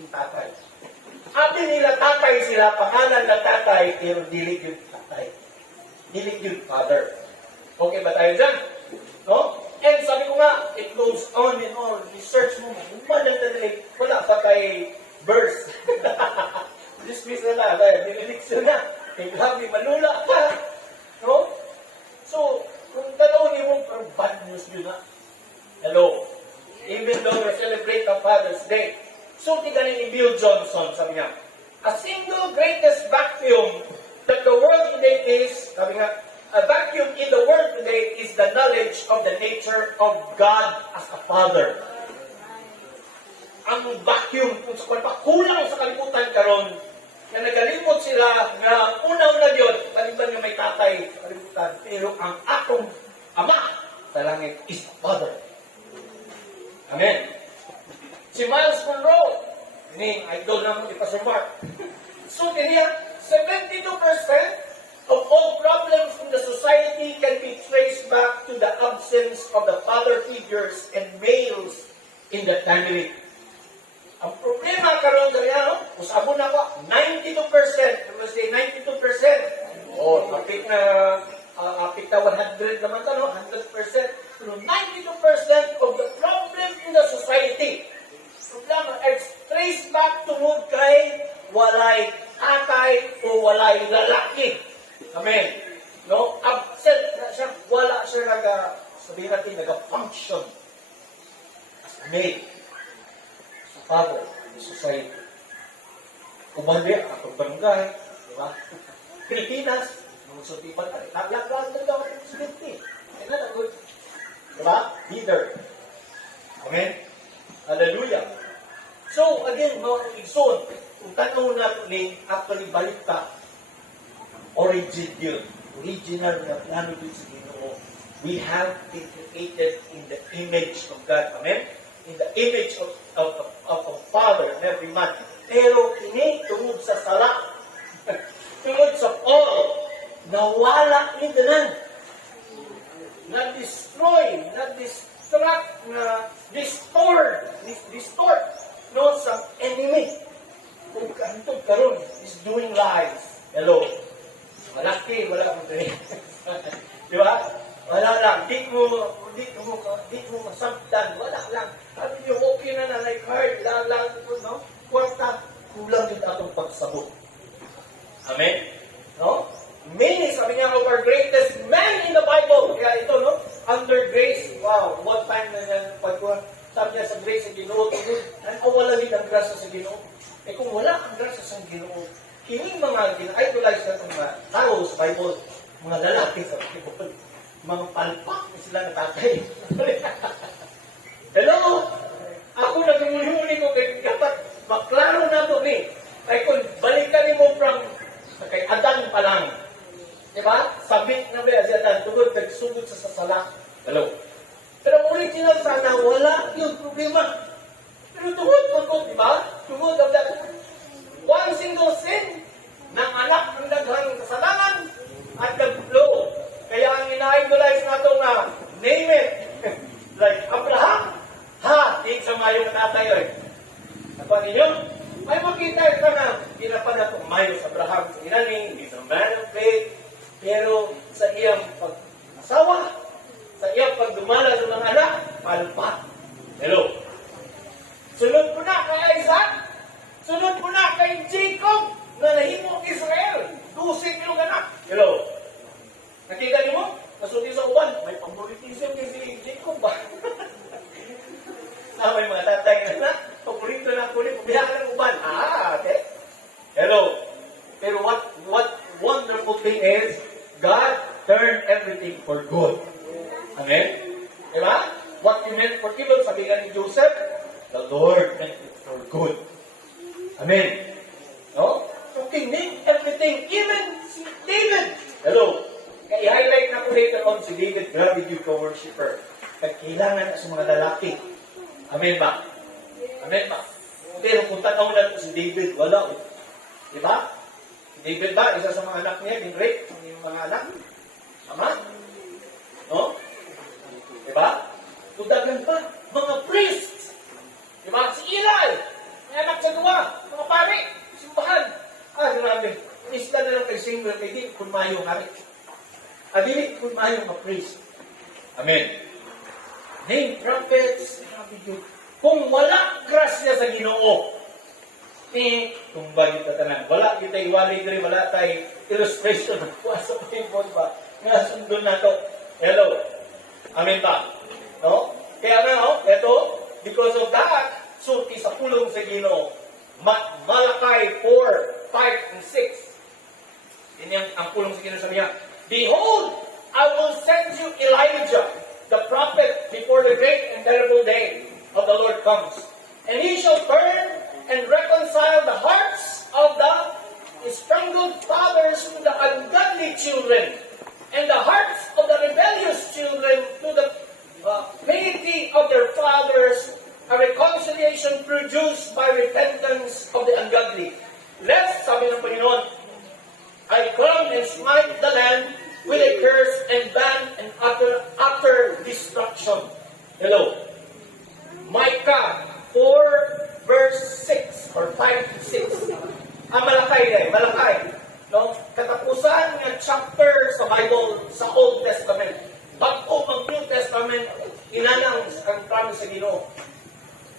yung tatay. Abi nila tatay sila, pangalan ng tatay, pero dili yung tatay. Dili yung father. Okay ba tayo dyan? No? And sabi ko nga, it goes on and on. Research mo, wala pa kay verse. Dismiss na lang, benediction na. Grabe, malula ka. No? So, kung tanongin mo, parang bad news yun na. Hello? Even though we celebrate the Father's Day. So, tignan ni Bill Johnson, sabi niya, a single greatest vacuum that the world today is, sabi nga, a vacuum in the world today is the knowledge of the nature of God as a Father. Ang vacuum, kung sa kwan pa, kulang sa kalimutan karon, na nagalimot sila na una-una yun, kalimutan nga may tatay sa kalimutan, pero ang akong ama sa langit is a Father. Amen. Si Miles Monroe, ini idol naman ni Pastor Mark. So, kaniya, 72% of all problems in the society can be traced back to the absence of the father figures and males in the family. Ang problema karon ganyan, usabon na ko, 92%. I must say 92%. Oh, apik na 100 naman to, no? 100%. Pero 92% of the problem in the society, problema, is traced back to kay walay tatay o walay lalaki. Amen. No? Absent na siya. Wala siya sabihin natin, function as a male, as a father, in the society. Kumandi, atong barangay, di ba? Pilipinas, mga sutipan na rin. Naglaklaan na daw ang presidente. Kaya na, di ba? Leader. Amen? Hallelujah. So, again, mga igsoon, kung tanong natin, actually, balik ka, original na plano din sa Ginoo. We have been created in the image of God. Amen? In the image of a Father and every man. Pero kini tungod sa sala, tungod sa all, nawala ni tanan. Na-destroy, na-distract, na-distort, no, sa enemy. Kung kantong karon is doing lies. Hello? Malaki, wala akong tayo. Di ba? Wala lang. Di mo masabtan. Wala lang. Sabi niyo, okay na like hard. Lang, no? Kwarta, kulang din atong pagsabot. Amen? No? Many, sabi niya, of our greatest men in the Bible. Kaya ito, no? Under grace. Wow, what time na yan? Sabi niya sa grace sa Ginoo, wala din ang grasa sa Ginoo. Eh kung wala ang grasa sa Ginoo, kining mga gina-idolize na itong mga tao sa Bible, mga lalaki sa Bible, mga palpak na sila na tatay. Hello? Ako nagmuli-muli ko kay dapat maklaro na ito ni. Ay kung balikan mo from kay Adan pa lang. Diba? Sabit na ba si Adan, tugod, nagsugod sa sasala. Hello? Pero original sana, wala yung problema. Pero tugod mo, diba? Tugod of that one single sin ng anak ng daghang kasalanan at nag-flow. Kaya ang ina-idolize nato na name it, like Abraham, tig sa mayo na tatay oy. Napa ninyo? May makita ito na ginapan na itong mayo sa Abraham sa inaning, he's a man of faith, pero sa iyang pag-asawa, sa iyang pagdumala sa mga anak, palpa. Hello? Sunod po na kay Isaac, sunod po na kay Jacob, na nahimong Israel. 12 yung anak. Hello? Nakita niyo mo? Nasunod sa uban. May pamoritism din si Jacob ba? May mga tatay na paborito na kulit. Bilang ng uban. Okay. Hello? Pero what wonderful thing is, God turned everything for good. Amen? Diba? What he meant for evil, sabi nga ni Joseph, the Lord meant it for good. Amen? No? So, kinig everything, even si David. Hello? Kaya i-highlight na ko later on si David, grabe yung ka-worshipper. Kailangan na sa mga lalaki. Amen ba? Amen ba? Pero kung tanaw na si David, wala. Diba? Si David ba, isa sa mga anak niya, din-rape yung mga anak? Tama? No? Diba? Tudagan pa, mga priests. Diba? Si Eli, may anak sa duwa. dili po maayong ma-priest. Amen. Name prophets, sabi yun. Kung wala grasya sa Ginoo, tumbag yung tatanan. Wala kita iwali diri, wala tayo illustration ng puwasa pa yung ba? Nga sundon na to. Hello. Amen ba? No? Kaya nga, ito, because of that, sulti sa pulong sa Ginoo. Malakay 4, 5, and 6. Yan ang pulong sa Ginoo sabi niya, Behold, I will send you Elijah, the prophet, before the great and terrible day of the Lord comes. And he shall turn and reconcile the hearts of the strangled fathers to the ungodly children, and the hearts of the rebellious children to the piety of their fathers, a reconciliation produced by repentance of the ungodly. Lest, sabi ng Panginoon, I come and smite the land with a curse and ban and utter destruction. Hello. Micah 4 verse 6 or 5 to 6. Malakay. No? Katapusan ng chapter sa Bible sa Old Testament. Bago ang New Testament, inanang ang promise sa Ginoo.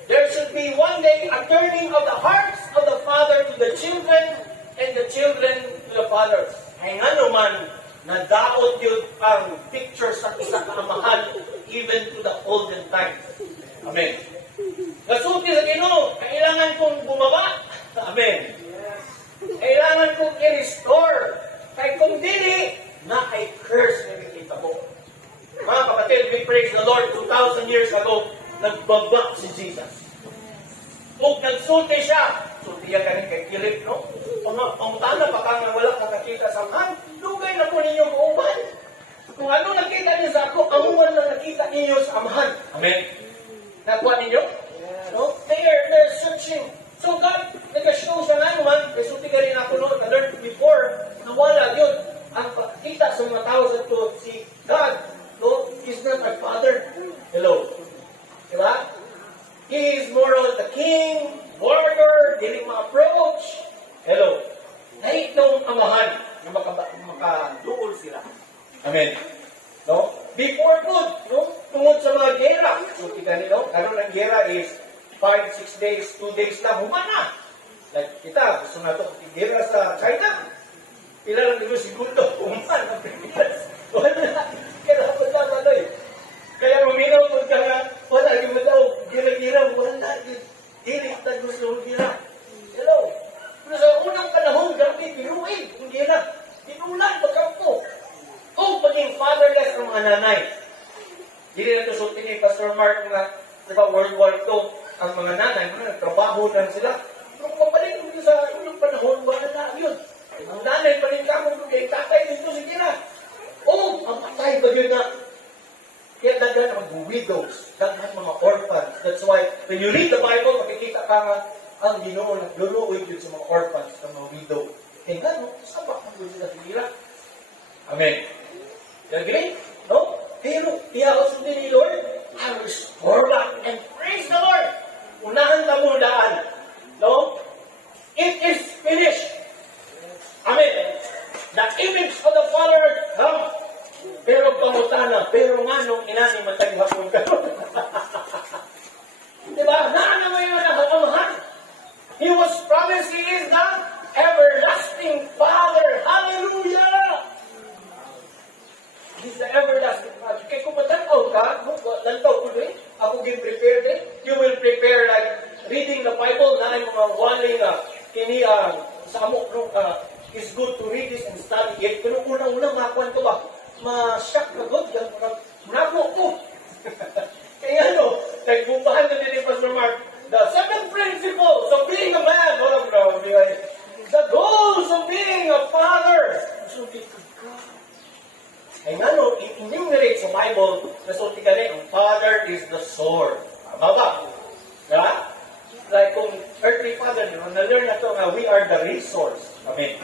There should be one day a turning of the hearts of the father to the children and the children to the fathers. Ay nga naman, nadaot yun ang picture sa isang kaamahan even to the olden times. Amen. Kasulti sa Ginoo, kailangan kong bumaba. Amen. Kailangan kong i-restore. Kaya kung dili, na ay curse na nakikita mo. Mga kapatid, we praise the Lord 2,000 years ago, nagbaba si Jesus. Kung nagsulti siya, sulti yan galing kay Philip, no? Pangutana pa kang wala kang nakita sa man, lugay na po ninyo kauban. Kung ano nakita niyo sa ako, amuan na nakita ninyo sa amahan. Amen. Nakuha ninyo? No? They're searching. So God, nag-show sa nga naman, sulti ka rin ako noon, na-learn before, nawala yun. Ang kita sa mga tao sa ito, si God, no? He's not our Father. Hello. Diba? He is more of the king, warrior, diling ma-approach. Hello. Nahit nung amahan na makaduol sila. Amen. No? Before good, no? Tungod sa mga gera. So, kita nyo, ano ng gera is 5-6 days, 2 days lang, humana. Like kita, gusto na ito, gera sa China. Pila lang dito segundo, human ang Pilipinas. Wala. Kaya dapat na maloy. Kaya ruminaw po ka nga, wala, yung madaw, gira-gira, wala, dilit na gusto mong gira. Hello. Pero sa unang panahon, grabe, pinuin, hindi na. Tinulan, magkampo. Kung maging fatherless ang mga nanay. Hindi na ito sulti ni Pastor Mark na, diba, World War II, ang mga nanay, nagtrabaho na sila. Pero pabalik mo sa unang panahon, wala na yun. Ang nanay pa rin kamong kay tatay dito, sige na. Ang patay ba yun na? Kaya daghan ang widows, daghan mga orphans. That's why, when you read the Bible, makikita ka nga, ang Ginoo nagluluoy yun sa mga orphans, sa mga widow. Kaya nga, no? Sabak ang gusto na sinira. Amen. Okay? No? Pero, iyaos din ni Lord, I restore back and praise the Lord. Unahan na mo daan. No? It is finished. Amen. The image of the Father come. Pero pamutana, pero nga nung inani matagihapon ka. Diba? Naana mo yun ang amahan. He was promised, He is the everlasting Father. Hallelujah! He's the everlasting Father. Kaya kung matanaw ka, lantaw ko din, ako prepare din, you will prepare like reading the Bible na ay mga waling kini sa amok is good to read this and study it. Pero unang-unang makakuan ko ba? Ma-shock na good. Manago ko. Kaya nagbubahan na din ni Pastor Mark, the 7 principles of being a man. The goals of being a father. So, ay nga enumerate sa Bible, nasulti ka rin, ang father is the sword. Tama ba? Diba? Like kung earthly father, na-learn na ito nga, we are the resource. Amen.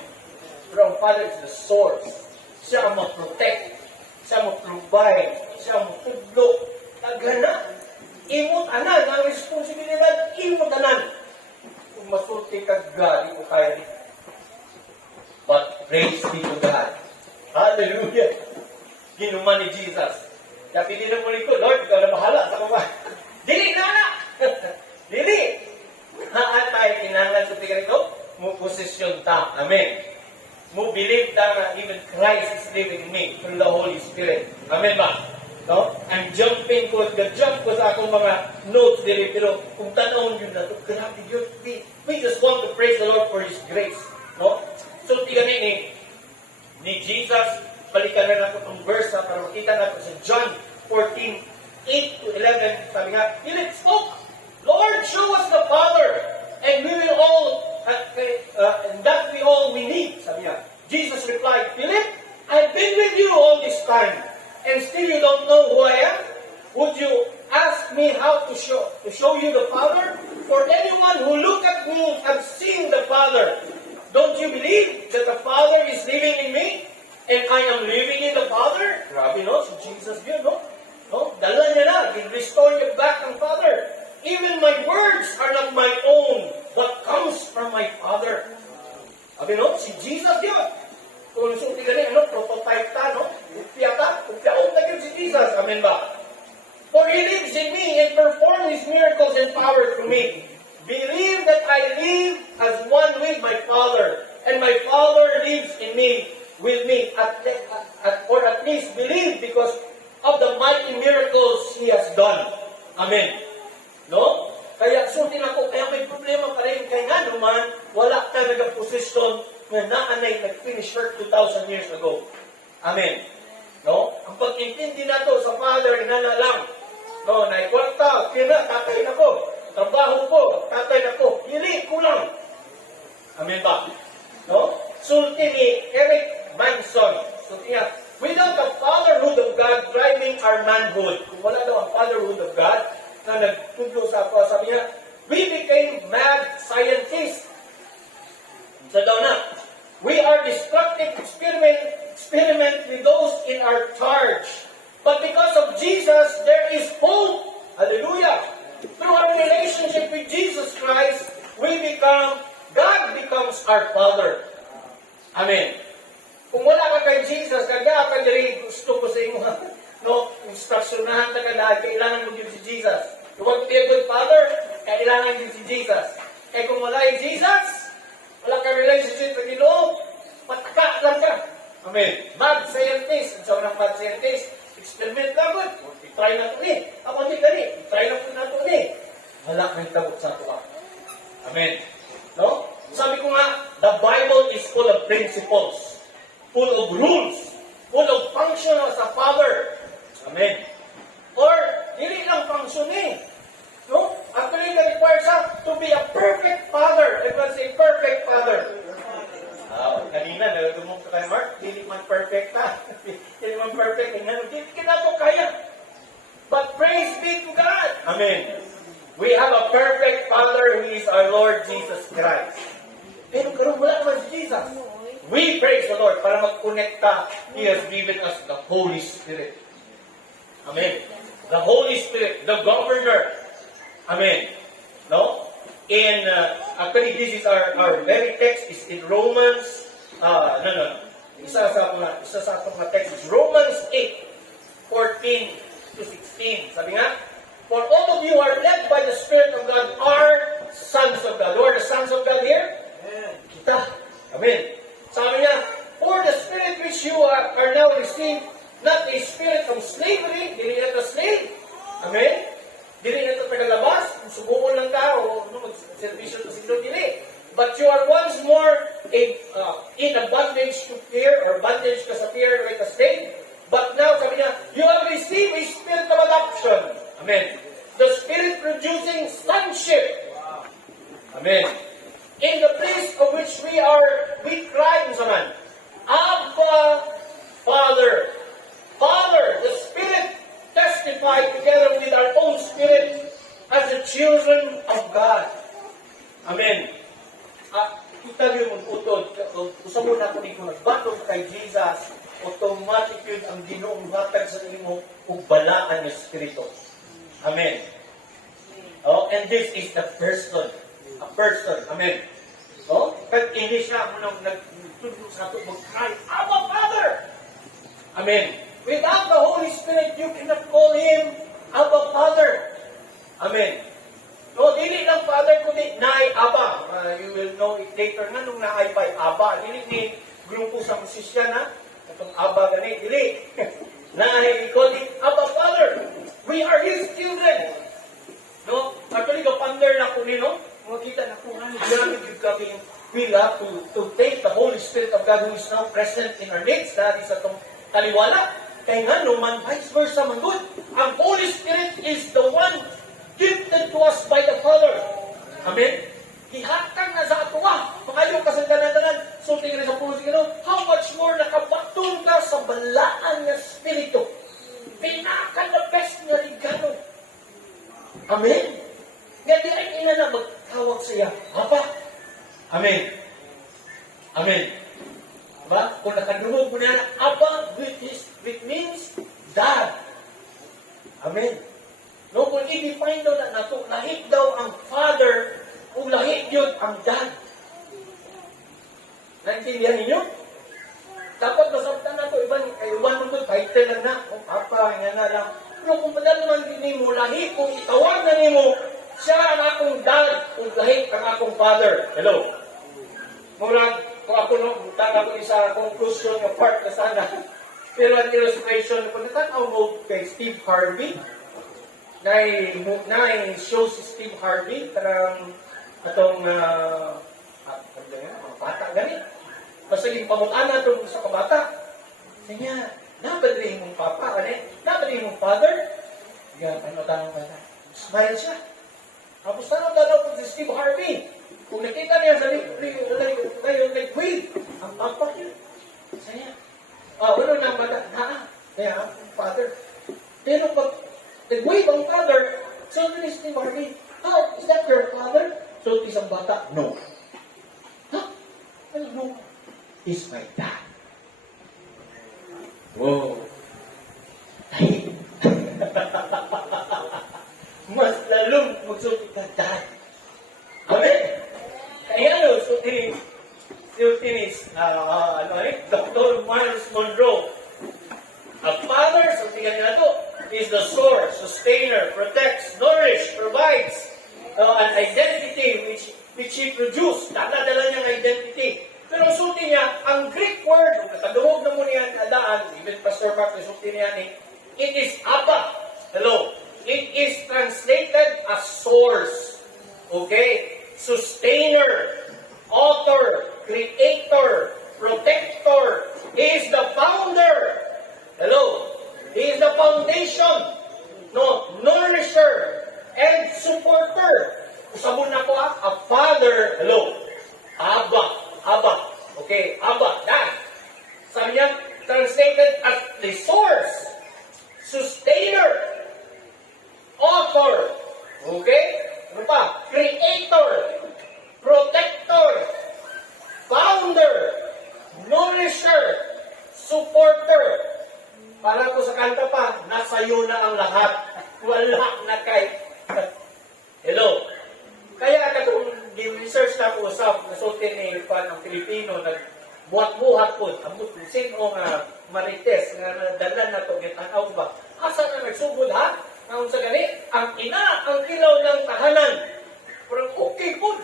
Pero ang father is the source. Siya ang mag-protect. Siya ang mag-provide. Siya ang mag-tudlo. Tagana. Imot anan. Ang responsibilidad, imot anan. Kung masulti ka God, ito kaya dito. But praise be to God. Hallelujah. ginuman ni Jesus. Kaya pili na muli ko, Lord, ikaw na bahala sa kuma. Dili na na! Dili! Haan tayo kinangan sa tiga ito, mo posisyon ta. Amen. Mo believe ta na even Christ is living in me through the Holy Spirit. Amen ba? No? I'm jumping ko, jump ko sa akong mga notes dili, pero kung tanong yun na ito, grabe yun. We just want to praise the Lord for His grace. No? So, tiga ni Jesus, balikan na natin itong verse para makita natin sa John 14, 8 to 11. Sabi nga, Philip spoke, Lord, show us the Father, and we will all, and that we all we need. Sabi nga, Jesus replied, Philip, I've been with you all this time, and still you don't know who I am? Would you ask me how to show you the Father? For anyone who look at me has seen the Father. Don't you believe that the Father is living in me? And I am living in the Father? Grabe, no? So Jesus yun, no? No? Dala niya na. Restore niya back ang Father. Even my words are not my own, but comes from my Father. Sabi, no? Si Jesus yun. Kung suti ka rin, prototype ta, no? Upya ta. Upyaon na yun si Jesus. Amen ba? For He lives in me and performs His miracles and power through me. Believe that I live as one with my Father, and my Father lives in me, with me, or at least believe because of the mighty miracles He has done. Amen. No? Kaya sutin ako, kaya may problema pa rin. Kaya nga naman, wala ka nag-posisyon na naanay nag-finish work 2,000 years ago. Amen. No? Ang pag-intindi na to sa Father, inana lang. No, naikwarta, kina, tatay na ko. Trabaho ko, tatay na ko. Hili, kulang. Amen ba? No? Sulti ni Eric Manson. Sulti niya, without the fatherhood of God driving our manhood, kung wala daw ang fatherhood of God, na nagtudlo sa ako, sabi niya, we became mad scientists. So daw na, we are destructive experiment with those in our charge. But because of Jesus, there is hope. Hallelujah. Through our relationship with Jesus Christ, God becomes our Father. Amen. Kung wala ka kay Jesus, kaya ka diri gusto ko sa imo, no, instructionahan ka dahil kailangan mo din si Jesus. You want to be a good father, kailangan din si Jesus. Kaya kung wala yung Jesus, wala ka relationship with Ginoo, pataka lang ka. Amen. Mad scientist, ang sa unang mad scientist, experiment lang mo. Try na ito ni. Ako di gani. Try na ito ni. Wala kang tabot sa ito. Amen. No? Sabi ko nga, the Bible is full of principles, full of rules, full of function as a father. Amen. Or, hindi lang function eh. No? Actually, it requires us to be a perfect father. It was a perfect father. Kanina, nagagumong ka kay Mark, hindi man perfect ha. Hindi man perfect. Hindi kita po kaya. But praise be to God. Amen. We have a perfect Father who is our Lord Jesus Christ. Pero kung wala naman si Jesus, we praise the Lord para mag-connecta. He has given us the Holy Spirit. Amen. The Holy Spirit, the governor. Amen. No? In, actually, this is our very text is in Romans, Isa sa mga text is Romans 8:14 to 16. Sabi nga, for all of you are led by the Spirit of God are sons of God. Who are the sons of God here? Kita. Amen. Sabi niya, for the Spirit which you are now received, not a spirit from slavery, dili na ito slave. Amen. Dili na ito tagalabas, subukon lang ka, o mag-servisyo sa siglo, dili. But you are once more in a bondage to fear, or bondage ka sa fear like a slave. But now, sabi niya, you have received a spirit of adoption. Amen. The Spirit producing sonship. Amen. In the place of which we cry, saman, Abba, Father. Father, the Spirit testified together with our own spirit as the children of God. Amen. Kita niyo mong utod, usap mo na kung nagbatong kay Jesus, automatic yun ang Ginoong hatag sa imo ug balaan ng Espiritu. Amen. Oh, and this is the person. A person. Amen. Oh, kag English na mo nang nagtudlo sa ato mag-cry, Abba, Father! Amen. Without the Holy Spirit, you cannot call Him Abba Father. Amen. No, dili lang Father, kundi Nay Abba. You will know it later nga nung naay pa'y Abba. Dili ni grupo sa musisyan ha. Itong Abba gani, dili. Naay, call it Abba Father. We are His children. No? Actually, kapander na ko ni, no? Makita na ko, grabe yung kami will have to take the Holy Spirit of God who is now present in our midst. That is atong kaliwala. Kaya nga naman, vice versa man good. Ang Holy Spirit is the one gifted to us by the Father. Amen? Gihatag na sa ato Makayo ka sa danan-danan. So, tingin sa puso ka, how much more nakabatong ka sa balaan ng Espiritu. Pinaka the best nga regalo. Amen? Nga di ay ina na magtawag sa iya. Apa? Amen. Amen. Diba? Kung nakadumog mo na, Abba, which means Dad. Amen. No, kung i-define daw na nato, lahit daw ang Father, o lahit yun ang Dad. Naintindihan ninyo? Dapat masabtan na ito, iban mo ito, title lang na, o Papa, nga na lang. Pero kung padal naman din mo, lahit, kung itawag na mo, siya ang akong Dad, kung lahit ang akong Father. Hello? Murag, kung ako tanga ko sa conclusion ng part na sana. Pero ang illustration, kung natanaw mo kay Steve Harvey, na show si Steve Harvey, karang atong mga bata gani. Basta yung pamutana itong sa kabata. Kanya, napadali mong papa, napadali mong father. Kaya, tanong bata. Smile siya. Tapos tanong ko si Steve Harvey. Kung nakita niya sa like, wait, ang papa niya. Saya. Wala na mata. Kaya, father. Pero pag nag-wave ang father, so ni Steve Harvey, is that your father? So, isang bata, no. No. He's my dad. Whoa. Ay. Mas lalong magsulti ka, dad. Amen? Kaya Dr. Miles Monroe, a father, so tingnan nyo na to, is the source, sustainer, protects, nourish, provides an identity which he produced. Nakadala niyang identity. Pero suti niya, ang Greek word, nakaduhog na mo niya adaan, even Pastor Mark, suti niya it is Abba. Hello. It is translated as source. Okay? Sustainer, author, creator, protector. He is the founder. Hello. He is the foundation. No, nourisher and supporter. Usabon na ko a father. Hello. Abba. Okay, Abba, Dad. Sabi niya, translated as the source, sustainer, author, okay? Ano pa? Creator, protector, founder, nourisher, supporter. Para ko sa kanta pa, nasa iyo na ang lahat. Wala na kay. Hello. Kaya katong research na ko sa nasulti ni ang Pilipino, nagbuhat-buhat po, amot sino nga marites, nga dalan na ito, gitanaw ba? Asa na nagsugod ha? Ang sa gani, ang ina, ang kilaw ng tahanan. Pero okay po.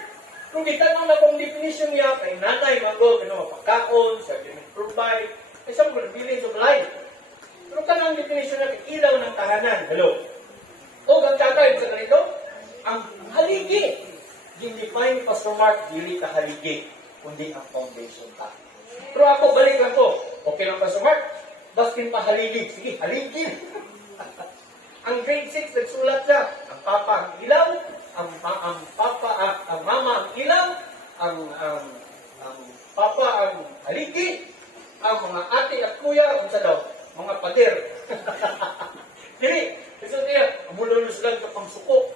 Kung gitanaw na kong definition niya, kay nanay, mago, mapakaon, sa provide, ay sa mga bilins of life. Pero kanang definition niya, ilaw ng tahanan. Hello? O, ang kakay sa ganito, ang haligi. Define ni Pastor Mark, dili ka haligi, kundi ang foundation ka. Pero ako, balik lang ko. Okay lang, Pastor Mark? Bastin pa haligi. Sige, haligi. Ang grade 6, nagsulat siya. Ang papa ang ilaw, ang mama ang ilaw, ang papa ang haligi, ang mga ate at kuya, ang sa daw, mga pader. Dili, kasi niya, amululos lang ka pang suko.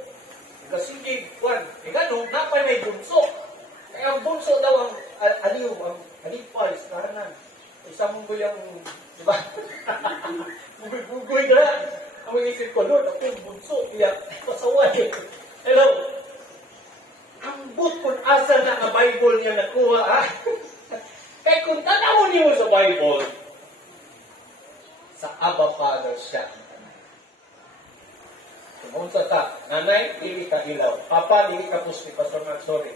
Kasigig, Juan, nung napay may bunso. Kaya ang bunso daw ang aliw, ang halipal, tahanan. Isang munggoy ang, di ba? Munggoy na. Ang mag-isip ko, Lord, ako yung bunso, iyak, pasaway. Hello? Ang but kung asa na ang Bible niya nakuha, ha? Kaya kung tanawin niyo sa Bible, sa Abba Father siya. Sumunta ta, nanay, dili ka ilaw. Papa, dili ka pusti, Pastor Mark, sorry.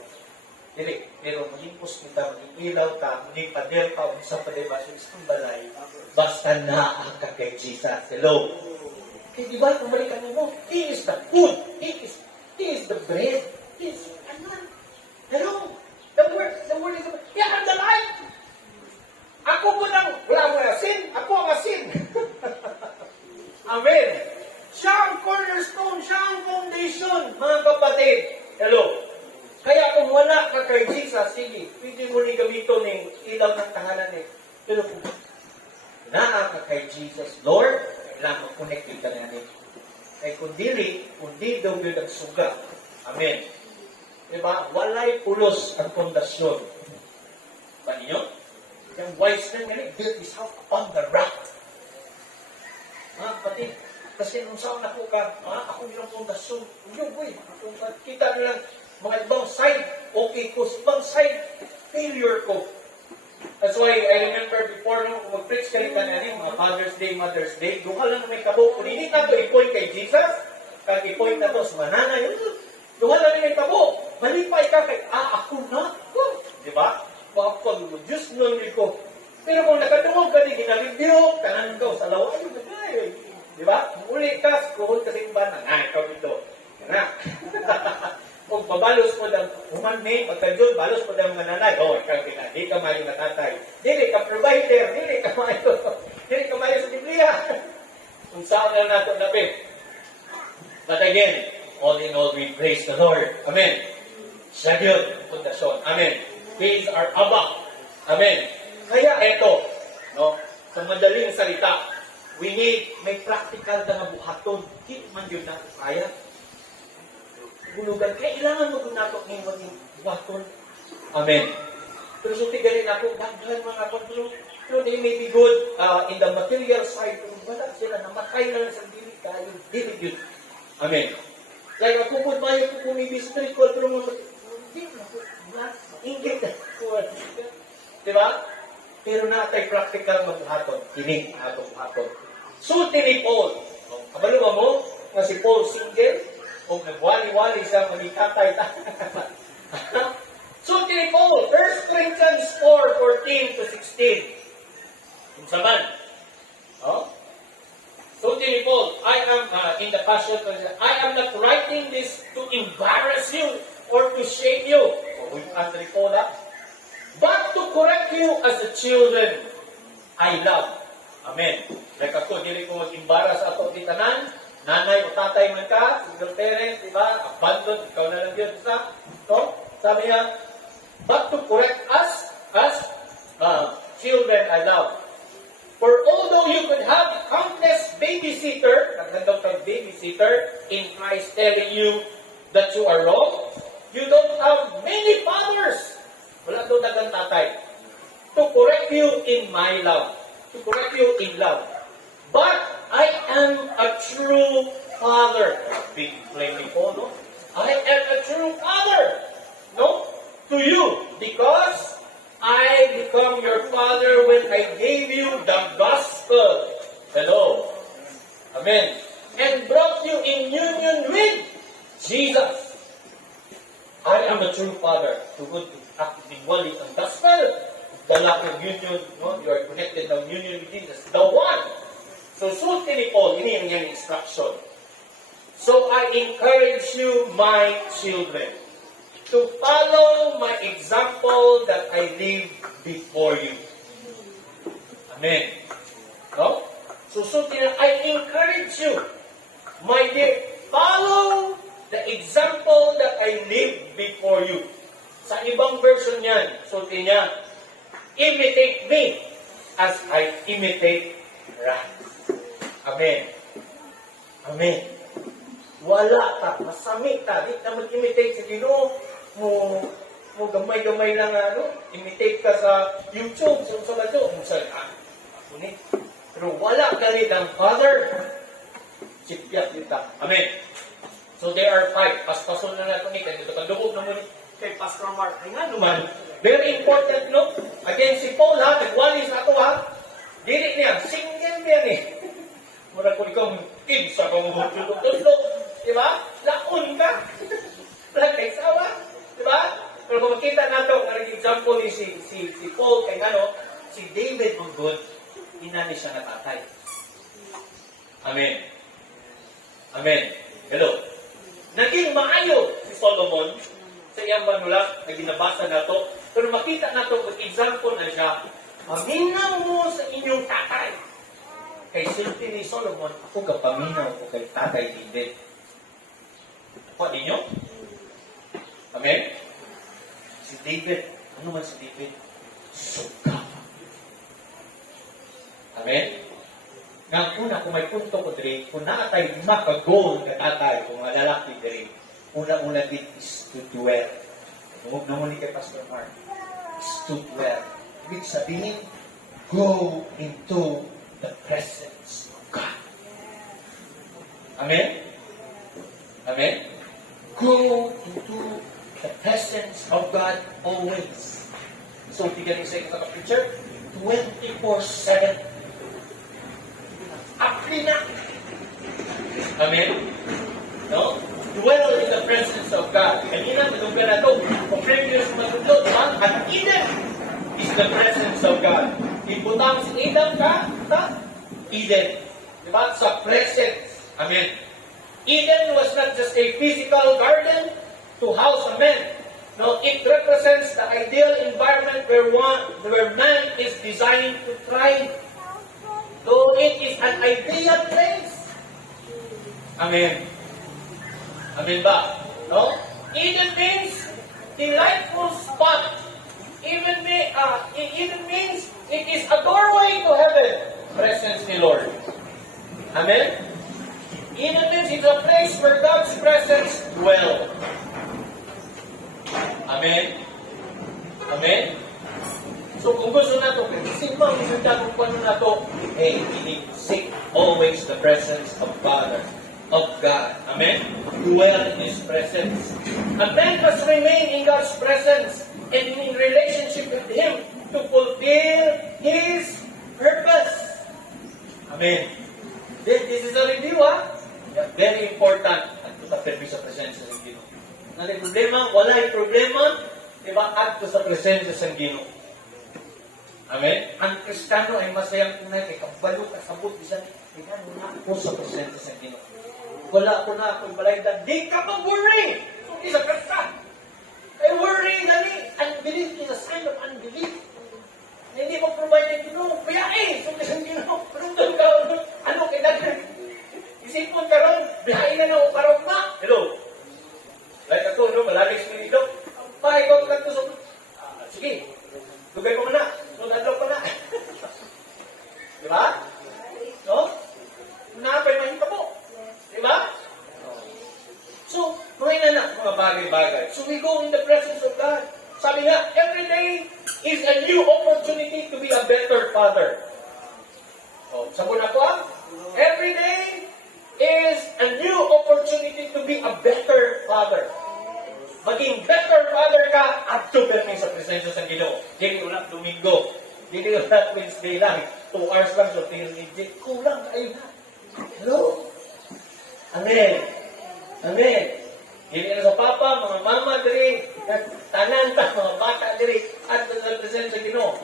Dili, pero maging pusti ta, maging ilaw ta, maging pader ka, sa padeba, sa isang balay, basta naa ka kay Jesus. Hello? Kaya di ba, kumalikan mo, He is the food, He is the bread, He is, hello? The word is, He is the life. Ako po nang, wala mo asin, ako ang asin. Amen. Siya ang cornerstone, siya ang foundation, mga kapatid. Hello. Kaya kung wala ka kay Jesus, sige, pwede mo ni gamito ng ilaw ng tahanan eh. Pero kung naa ka kay Jesus, Lord, kailangan mag-connect ka na niya. Kaya kung di daw yun ang suga. Amen. Diba? Walay pulos ang pundasyon. Ba ninyo? Yung wise men, built his house upon the rock. Mga kapatid, kasi nung saan ako ka, ako yung pundasyon. Yung boy, kita nilang mga ibang side, okay ko. Sa ibang side, failure ko. That's why I remember before nung mag-preach ka rin kanina, mga Father's Day, Mother's Day, duha lang may kabo. Kung hindi na ito i-point kay Jesus, kag i-point na ito sa mananay, duha lang may kabo. Malipay ka kay, ako na. Diba? Bakit Diyos nung ko. Pero kung nakatungog ka din, ginalibyo, kanan ko sa lawa, ayun, diba? Muli ka, kuhol ka simba na, ikaw ito. Kana. Kung babalos mo ng human name, pagka-June, balos mo ng mananay, ikaw kita, di ka mayo na tatay. Dili ka provider, dili ka mayo sa Biblia. Kung saan na natin lapit. But again, all in all, we praise the Lord. Amen. Siya yun, pundasyon. Amen. He is our Abba. Amen. Kaya eto, no, sa madaling salita, we need, may practical na buhaton. Di man yun na kaya. Gunugan, kailangan mo kung nato ngayon maging buhaton. Amen. Pero so tigarin ako, daghan mga kapatid, pero they may be good in the material side. Pero wala sila, namatay na lang sa dili tayo. Dili yun. Amen. Kaya ako po tayo kung may spiritual, pero mga ingit. Diba? Pero natay practical magbuhaton. Tinig atong buhaton. Sulti ni Paul. Kabalo mo nga si Paul single o nagwali-wali siya magikatay. Sulti ni Paul. 1 Corinthians 4:14-16. Kung saman. Sulti ni Paul. I am in the Passion. I am not writing this to embarrass you or to shame you. We ask ni Paul but to correct you as the children I love. Amen. Like ako, dili ko mag-imbaras ato di tanan. Nanay o tatay man ka, single parent, diba? Abandon, ikaw na lang yun sa. No? Sabi niya, but to correct us as children I love. For although you could have countless babysitter, nagandang kang babysitter in Christ telling you that you are wrong, you don't have many fathers. Wala doon nagang tatay. To correct you in my love. To correct you in love. But I am a true father. Big plainly po, no? I am a true father. No? To you. Because I become your father when I gave you the gospel. Hello. Amen. And brought you in union with Jesus. I am a true father. To good wali ang gospel, dala ng union, no? You are connected ng union with Jesus, the one. So, sulti ni Paul, ini ang yung instruction. So, I encourage you, my children, to follow my example that I live before you. Amen. No? So, sulti na, I encourage you, my dear, follow the example that I live before you. Sa ibang version niyan, sulti niya, imitate me as I imitate Christ. Amen. Amen. Wala ka, masami ka, di na mag-imitate sa Ginoo, mo gamay-gamay lang imitate ka sa YouTube, sa radyo, ako ni. Pero wala ka rin ang Father, sipyat kita. Amen. So there are 5. Paspason na natin ni, kasi ito kandubog na mo ni, kay Pastor Mark. Ay nga naman. Very important, no? Again, si Paul, nagwalis na ako, dili niya, single yan eh. Mura ko ikaw, kid sa kamuhutulog-tulog. Diba? Laon ka. Wala kay sawa. Diba? Pero kung makita nato, ang example ni si Paul, kay ano, si David mong good, inani siya na tatay. Amen. Amen. Hello. Naging maayo si Solomon sa iyang manulat na ginabasa nato, pero makita nato kung example na siya, maminaw mo sa inyong tatay. Kay silti ni Solomon, ako kapaminaw ko kay tatay David. Kuha ninyo? Amen? Si David, ano man si David? Suka. Amen? Nga una, kung may punto ko diri, kung naatay maka-goal ka tatay, kung mga lalaki diri, una-una din is to dwell. Huwag naman ni kay Pastor Mark. Is to dwell. Ibig sabihin, go into the presence of God. Amen? Amen? Go into the presence of God always. So, tignan niyo sa ikaw ka-preacher, 24/7. Apli na. Amen? No? Dwell in the presence of God. Kanina, tulungan na ito. Kung previous matutod, at Eden is the presence of God. Ibutang si Adam ka, Eden. Diba? Sa presence. Amen. Eden was not just a physical garden to house a man. No, it represents the ideal environment where man is designed to thrive. So it is an ideal place. Amen. Amen ba? No? Eden means delightful spot. Even means it is a doorway to heaven. Presence ni Lord. Amen? Eden means it's a place where God's presence dwells. Amen? Amen? So kung gusto na ito, simple kung kung paano na ito, hey, we need to seek always the presence of Father, of God. Amen? Dwell in His presence. A man must remain in God's presence and in relationship with Him to fulfill His purpose. Amen. This is a review, ha? Yeah, very important at sa sa presensya ng Ginoo. Ang problema, wala yung problema, diba? At sa presensya ng Ginoo. Amen? Ang Kristiyano ay masayang tunay kay kabalo ka sabot bisan ikaw na ako sa presensya ng Ginoo. Wala ako na akong balaydan. Di ka mag-worry! So, isa ka. Ay, worry, gani. Unbelief is a sign of unbelief. Hindi mo provide ng Ginoo. Kaya so kasi Ginoo, parang ka, ano, kay dati. Isipon ka ron, bihain na ako karong na. Hello? Like ako, no, malalis mo ito. Pa, ikaw ka ito. Sige, lugay ko na. So, nadlok ko na. Diba? No? Napay mahita mo. Diba? So, mga na mga bagay-bagay. So, we go in the presence of God. Sabi nga, every day is a new opportunity to be a better father. So, sabon ako every day is a new opportunity to be a better father. Maging better father ka at superman sa presensya sa Ginoo. Dili ulit Domingo. Dili ulit Wednesday lang. 2 hours lang sa PLG. Kulang kayo na. Hello? Amen. Amen. Dili na sa papa, mga mama diri, tanan ta, mga bata diri, at sa presensya sa Ginoo.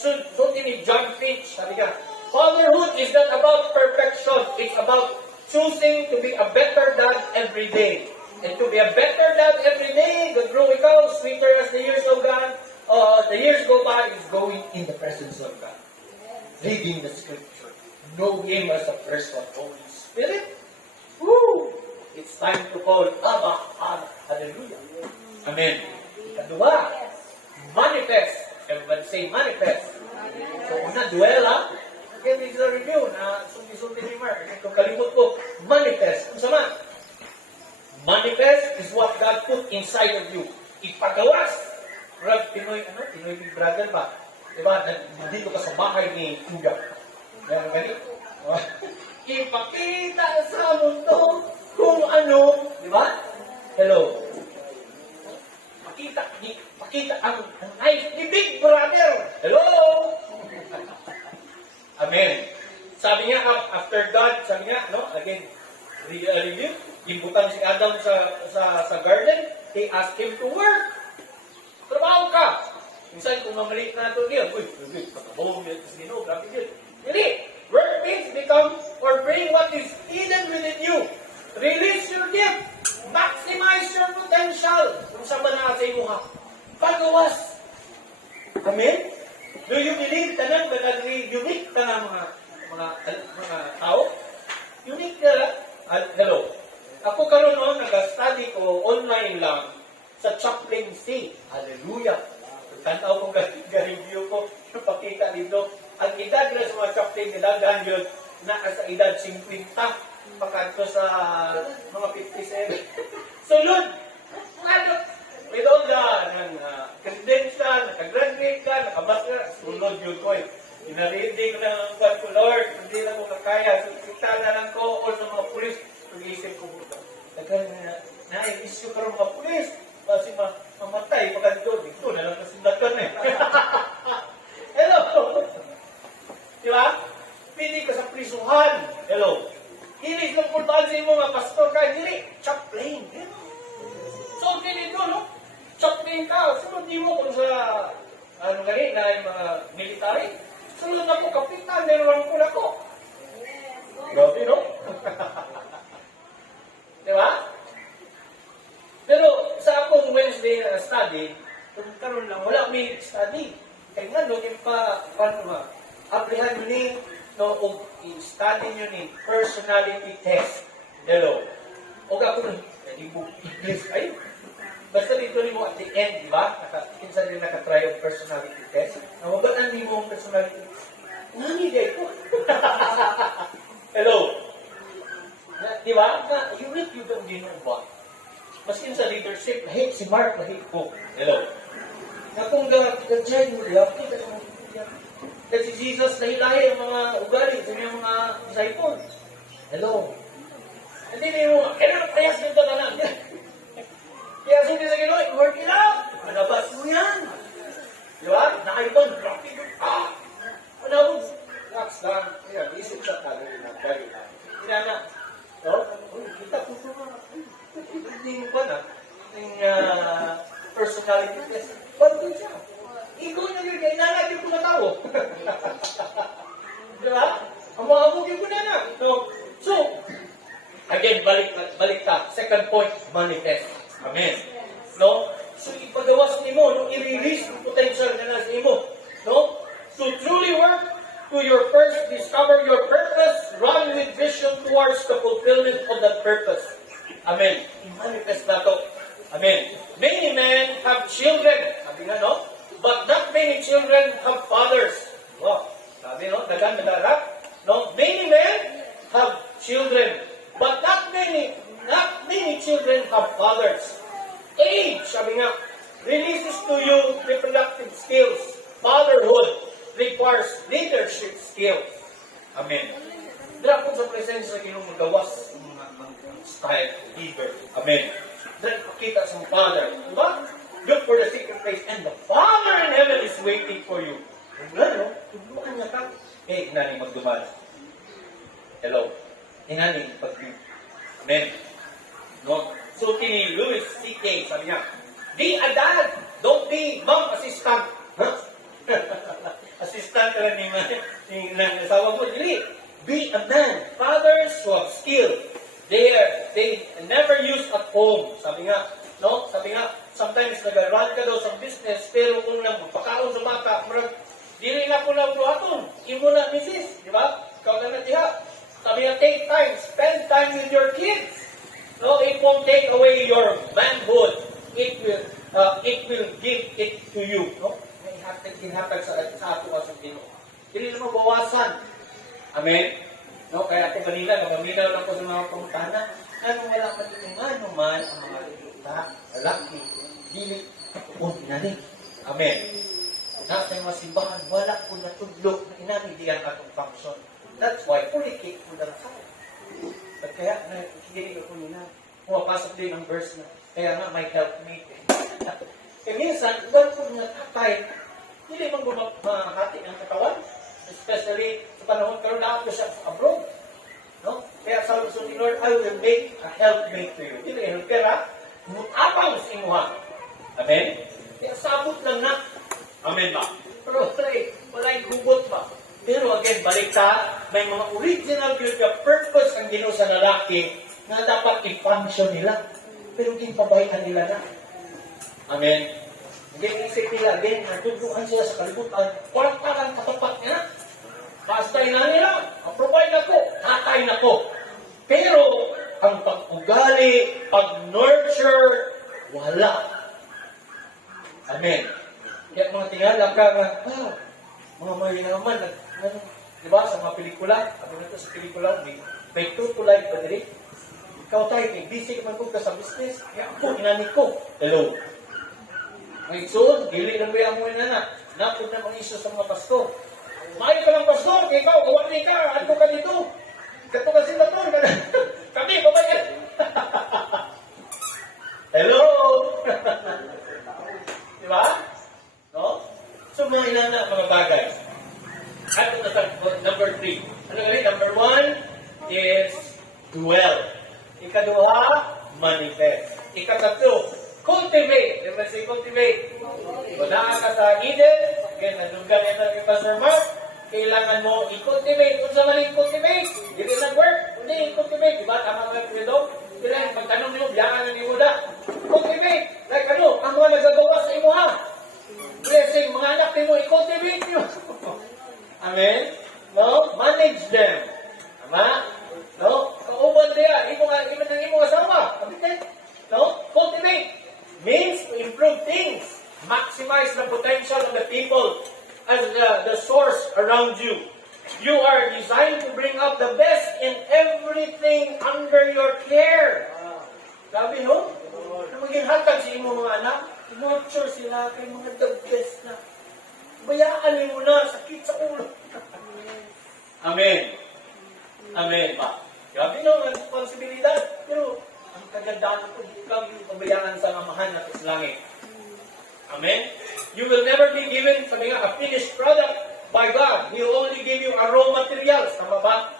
So ini John Finch, sabi ka, fatherhood is not about perfection. It's about choosing to be a better dad every day. And to be a better dad every day, the grow ikaw, sweeter as the years of God, the years go by, is going in the presence of God. Reading the scripture. Know Him as a person, Holy Spirit. Woo! It's time to call Abba, Father. Hallelujah. Amen. Ikadua, manifest. Everybody say manifest. So, una, dwell, ha? Again, this is a review na sundi-sundi ni Mark. Kung kalimut ko, manifest. Kung sama, manifest is what God put inside of you. Ipagawas. Pinoy Big Brother ba? Diba? Nandito ka sa bahay ni Kuya. Yan, ganito. Ipakita sa mundo kung ano. Diba? Hello. Pakita ang eyes ni Big Brother. Hello. Amen. sabi nga, no? Again, review. Imbutang si Adam sa garden. He asked him to work. Trabaho ka. Minsan, kung mamalik na ito, uy, pagkabaw mo sa Ginoo, grabe yun. Hindi. Work means become or bring what is hidden within you. Release your gift. Maximize your potential. Kung saan ba na sa imuha. Pagawas. Amen? Do you believe tanan ba unique ka na mga tao? Unique ka na? Hello. Ako karon no, nag-study ko online lang sa Chaplain C. Hallelujah. Tanaw kong ga-review ko, pakita dito. Ang edad na sa mga chaplain nila, yun, na sa edad 50, pagkanto sa mga 57. So yun, with all the credential, nakagraduate ka, nakabasa, sunod yun ko eh. Inarindi ko na ang God ko, Lord, hindi na ko kakaya. So, kita na lang ko, o sa mga pulis, pag-iisip ko po. Na-issue ka rin mga pulis, kasi mamatay, pagkanto, dito na lang kasindakan eh. Hello! Di ba? Pili ka sa prisuhan. Hello? Hindi kang importansya mo mga pastor ka, hindi. Chaplain. So, ganito, no? Chaplain ka. Sunod di mo kung sa, ano gani, na yung mga military. Sunod na po, kapitan, meron ko na ko. Grabe, no? Di ba? Pero sa akong Wednesday na study, karon lang, wala may study. Kaya nga, no, yung aplihan nyo ni, no, o i-study nyo ni personality test. Hello. O ako nun, hindi mo English, ay, basta dito ni mo at the end, di ba? Kinsan din nakatry ang personality test. Nawagaan ni mo ang personality test. Nani, day ko. Hello. Di ba? You read, you don't know ba? Maskin sa leadership, lahi, si Mark, lahi ko. Hello. Na kung gagawin mo, lahi ka naman. Kasi Jesus, lahi-lahi ang mga ugali sa mga disciples. Hello. Hindi mo, kailan prayas nito na lang. Kaya hindi sa gano'n, work it out. Manabas mo yan. Di ba? Nakaibang, rapido. Manabog. Next time, kaya, isip sa tayo na gano'n. Kaya na, kita po ito mga, hindi mo ba na, yung personality test. Bago siya. Ikaw na yun, kaya nalagyan ko na tao. Diba? Ang mga bugin ko na. So, again, balik ka. Second point, manifest. Amen. No? So, ipagawas ni mo, no? I-release yung potential na nasa mo. No? So, truly work to your first, discover your purpose, run with vision towards the fulfillment of that purpose. Amen. I-manifest na to. Amen. Many men have children. Sabi nga, no? But not many children have fathers. Wow. Sabi, no? Dagan nadarap. No? Many men have children. But not many children have fathers. Age, sabi nga, releases to you reproductive skills. Fatherhood requires leadership skills. Amen. Dira po sa presensya sa Ginoo magawas ang mga style leader. Amen. Dira kita sa Father. Diba? Look for the secret place and the Father in heaven is waiting for you. Wala, no? Tugluan niya ka. Inani magdumal. Hello. Inani pag-view. Amen. No? So, kini Louis C.K. sabi niya, be a dad. Don't be mom assistant. Huh? Assistant ka lang ni asawa mo. Dili. Be a man. Fathers who have skill. They never use at home. Sabi nga, no? Sabi nga, sometimes nag-run ka daw sa business, pero kung lang magpakaon sa bata, dili na ko lang buhaton. Imo na, misis. Di ba? Ikaw na natiha. Sabi nga, take time. Spend time with your kids. No, it won't take away your manhood. It will give it to you. No? May hinhatag sa ato ka sa Ginoo. Dili na mabawasan. Amen? No, kaya ako kanina, nagaminaw lang ko sa mga pamutana. Ano wala man ito ano man ang mga luta, lalaki, dili, ordinary. Amen. Na sa mga simbahan, wala ko natudlog na inanidiyan atong function. That's why, purikik mo na lang. At kaya, nakikinig ako nila. Pumapasok din ang verse na, kaya nga, may helpmate. Kaya minsan, iwan ko na tatay, hindi man mahati ang katawan. Especially sa panahon karon na ako siya abroad. No? also ni Lord, I will make a helpmate to you. Dili, helper ha? Mutabang sa imo ha. Amen? Kaya sabot lang na. Amen ba? Pero wala yung hugot ba? Pero again, balik ka, may mga original good ka purpose ang Ginoo sa lalaki na dapat i-function nila. Pero ginpabayaan nila na. Amen? Again, isip nila, again, natutuan sila sa kalibutan, kwarta lang katapat niya. Pastay na nila, provide ako, tatay na ko. Pero, ang pag-ugali, pag-nurture, wala. Amen. Kaya mga tingala ka, mga mayaman, di ba, sa mga pelikula, ano na ito sa pelikula, may true to life pa diri. Ikaw tayo, busy ka man ko ka sa business, kaya ako, inani ko. Hello. Ngayon, so, dili lang ba yung mga inana? Napod na mga iso sa mga pasto. Maayo ka lang pastor, ikaw, kawali ka, ano ka dito? Kato ka sila to, kami, kabayan. Hello? Di ba? No? So, mga inana, mga bagay. At number 3. Ano kami? Number 1 is dwell. Ikaduha, manifest. Ikatatlo, cultivate. Diba si cultivate? Wala ka sa Eden. Again, nandunggan yan ng Pastor Mark. Kailangan mo i-cultivate. Kung sa mali cultivate, hindi lang work. Hindi i-cultivate. Diba? Tama mga kredo? Kailangan, pagtanong nyo, biyangan na ni Huda. Cultivate. Like ano? Ang mga nagagawa sa imo ha. Blessing, mga anak mo, i-cultivate nyo. Amen? No? Manage them. Tama? No? Kauban diya. Imo ng imo asawa. Kapitay? No? Cultivate. Means to improve things. Maximize the potential of the people as the source around you. You are designed to bring out the best in everything under your care. Sabi no? Na maging hatag sa imo mga anak, nurture sila kay mga the best na. Bayaan mo na, sakit sa ulo. Amen. Amen ba? Sabi no, ang responsibilidad. Pero, ang kagandaan ko, ikaw yung pabayaan sa amahan na sa langit. Amen? You will never be given a finished product by God. He will only give you a raw materials. Tama ba?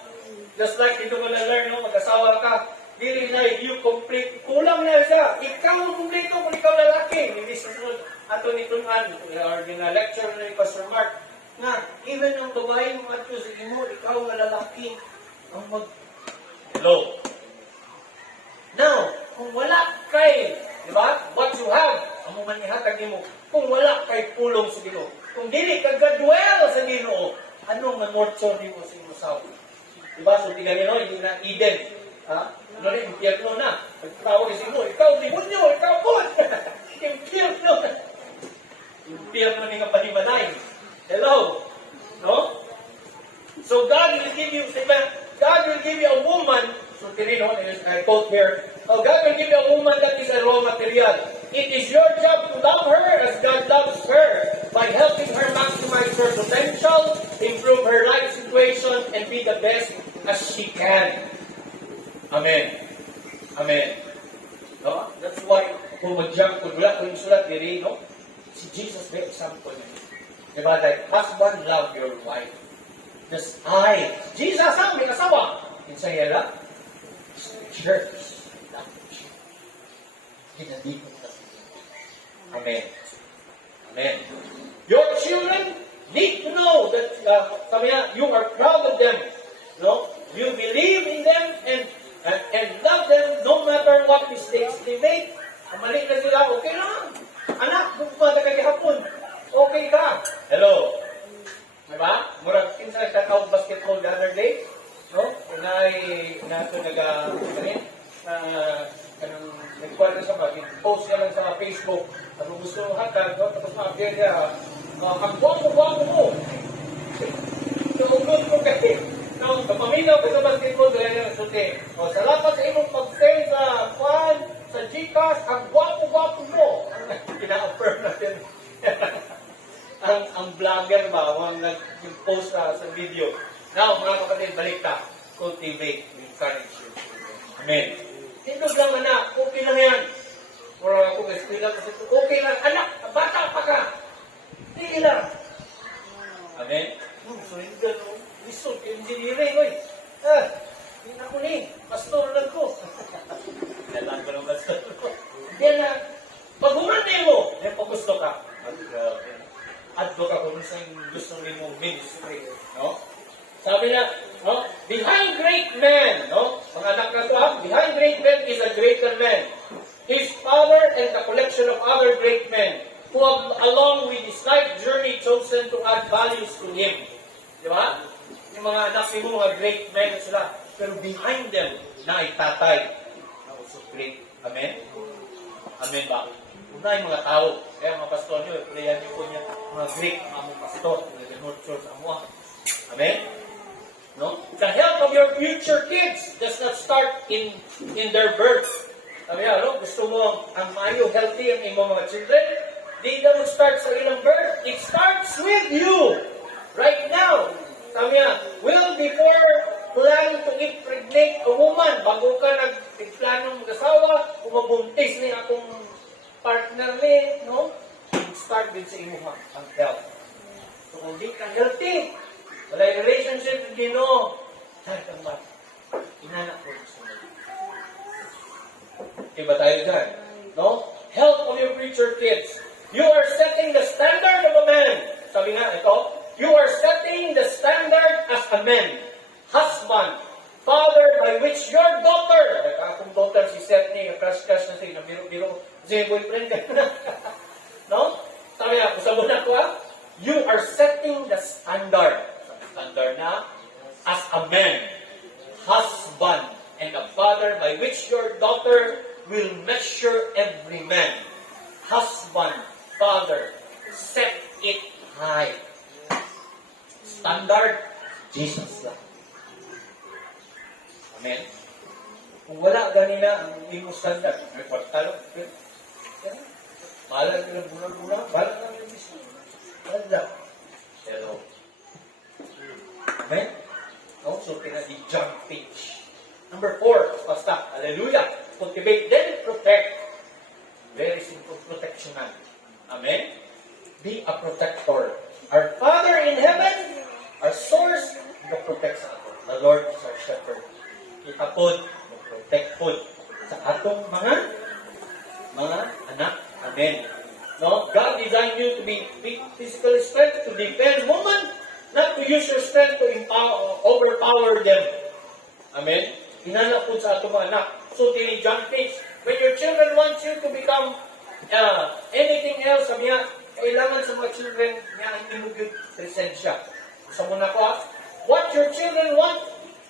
Just like dito mo na-learn, no? Mag-asawa ka, dili na you complete. Kulang na siya. Ikaw ang kumplito kung ikaw lalaki. Hindi susunod ato nitunan or lecture na ni Pastor Mark na even ang babae mo at sa imo, ikaw ang lalaki ang Hello? Now, kung wala kay, di ba? What you have, ang manihatag mo. Kung wala kay pulong sa Ginoo. Kung dili ka gadwell sa Ginoo, anong nurture mo sa imo sa di ba? So, tiga nyo, hindi na Eden. Ha? Ano rin, impyerno na. Pagtawag sa imo, ikaw, demonyo, ikaw po. Impyerno. Impyerno ni nga panimanay. Hello? No? So, God will give you a woman. So, Tirino, I quote here, God will give you a woman that is a raw material. It is your job to love her as God loves her by helping her maximize her potential, improve her life situation, and be the best as she can. Amen. Amen. No? That's why, kung mag-jump, kung wala ko yung sulat, diri, no? Si Jesus, may example niya. Diba, like, husband, love your wife. Just Jesus, ang may asawa. Insaya lang, church. Ginadikot na. Amen. Amen. Your children need to know that you are proud of them. No? You believe in them and love them no matter what mistakes they make. Mali na sila, okay lang. Anak, bumada ka hapon. Okay ka. Hello. Diba? Murag, kinsa nagtakaw basketball the other day. No? Nagkuha sa post niya lang sa Facebook. At kung gusto mong hatag, tapos ma-appear niya, ang guwapo-guwapo mo. Naugod mo kayo. Napaminaw ka sa basketball, dahil niya nasuti. Salamat sa imong pag-send sa fan, sa Gcash, ang guwapo-guwapo mo. Kina-affirm natin. ang vlogger ba, ang nag-post sa video. Now, mga kapatid, balik ka. Cultivate, encourage you. Amen. Hindi lang anak, okay lang yan. Or ako eskwela kasi okay lang. Anak, bata pa ka. Hindi lang. Amen? So, hindi gano'n. Gusto, engineering, oy. Hindi na ko ni, pastor lang ko. Dalang ko ng pastor ko. Yan na, pag-uman mo, yan pag gusto ka. Adto ka kung gusto mong ministry. No? Sabi na, no? Behind great men, no? Mga anak na to, behind great men is a greater man. His power and the collection of other great men who have, along with his life journey, chosen to add values to him. Di ba? Yung mga anak mo, mga great men sila. Pero behind them, na ay tatay. Na also great. Amen? Amen ba? Una yung mga tao. Kaya mga pastor nyo, prayan nyo po niya, mga great, mga pastor, mga North Church, Amua. Amen? No? The health of your future kids does not start in their birth. Sabi niya, no? Gusto mo ang maayo, healthy ang iyong mga children? Di na mag-start sa ilang birth. It starts with you. Right now. Sabi niya, well, before planning to impregnate a woman, bago ka nagplanong mag-asawa, kung mabuntis na akong partner ni, no? Start din sa imo ang health. So, kung di ka healthy, wala yung relationship, hindi no. Kahit ang mat. Inanak ko gusto mo. Iba tayo dyan. No? Health of your future kids. You are setting the standard of a man. Sabi nga, ito, you are setting the standard as a man. Husband. Father by which your daughter, akong daughter si Seth niya, crush-crush na siya, biro-biro, kasi boyfriend ka na. No? Sabi nga, usabo na ko you are setting the standard. Standard na, as a man, husband, and a father by which your daughter will measure every man. Husband, father, set it high. Standard, Jesus lang. Amen? Kung wala ganina ang imo standard, may pagtalo, bahala ka ng bulan-bulan, bahala ka ng bisyo. Wala. Pero, amen? Also, pinag-jump page. Number 4, basta, hallelujah. Cultivate, then protect. Very simple, protection na. Amen? Be a protector. Our Father in heaven, our source, the protects us. The Lord is our shepherd. Kita po, protect po sa atong mga anak. Amen. No? God designed you to be physically strength to defend woman, not to use your strength to overpower them. Amen. Hinanap po sa atong mga anak. So, dili John Page, when your children want you to become anything else, sabi niya, kailangan sa mga children niya hindi mo good presensya. Sa muna ko, what your children want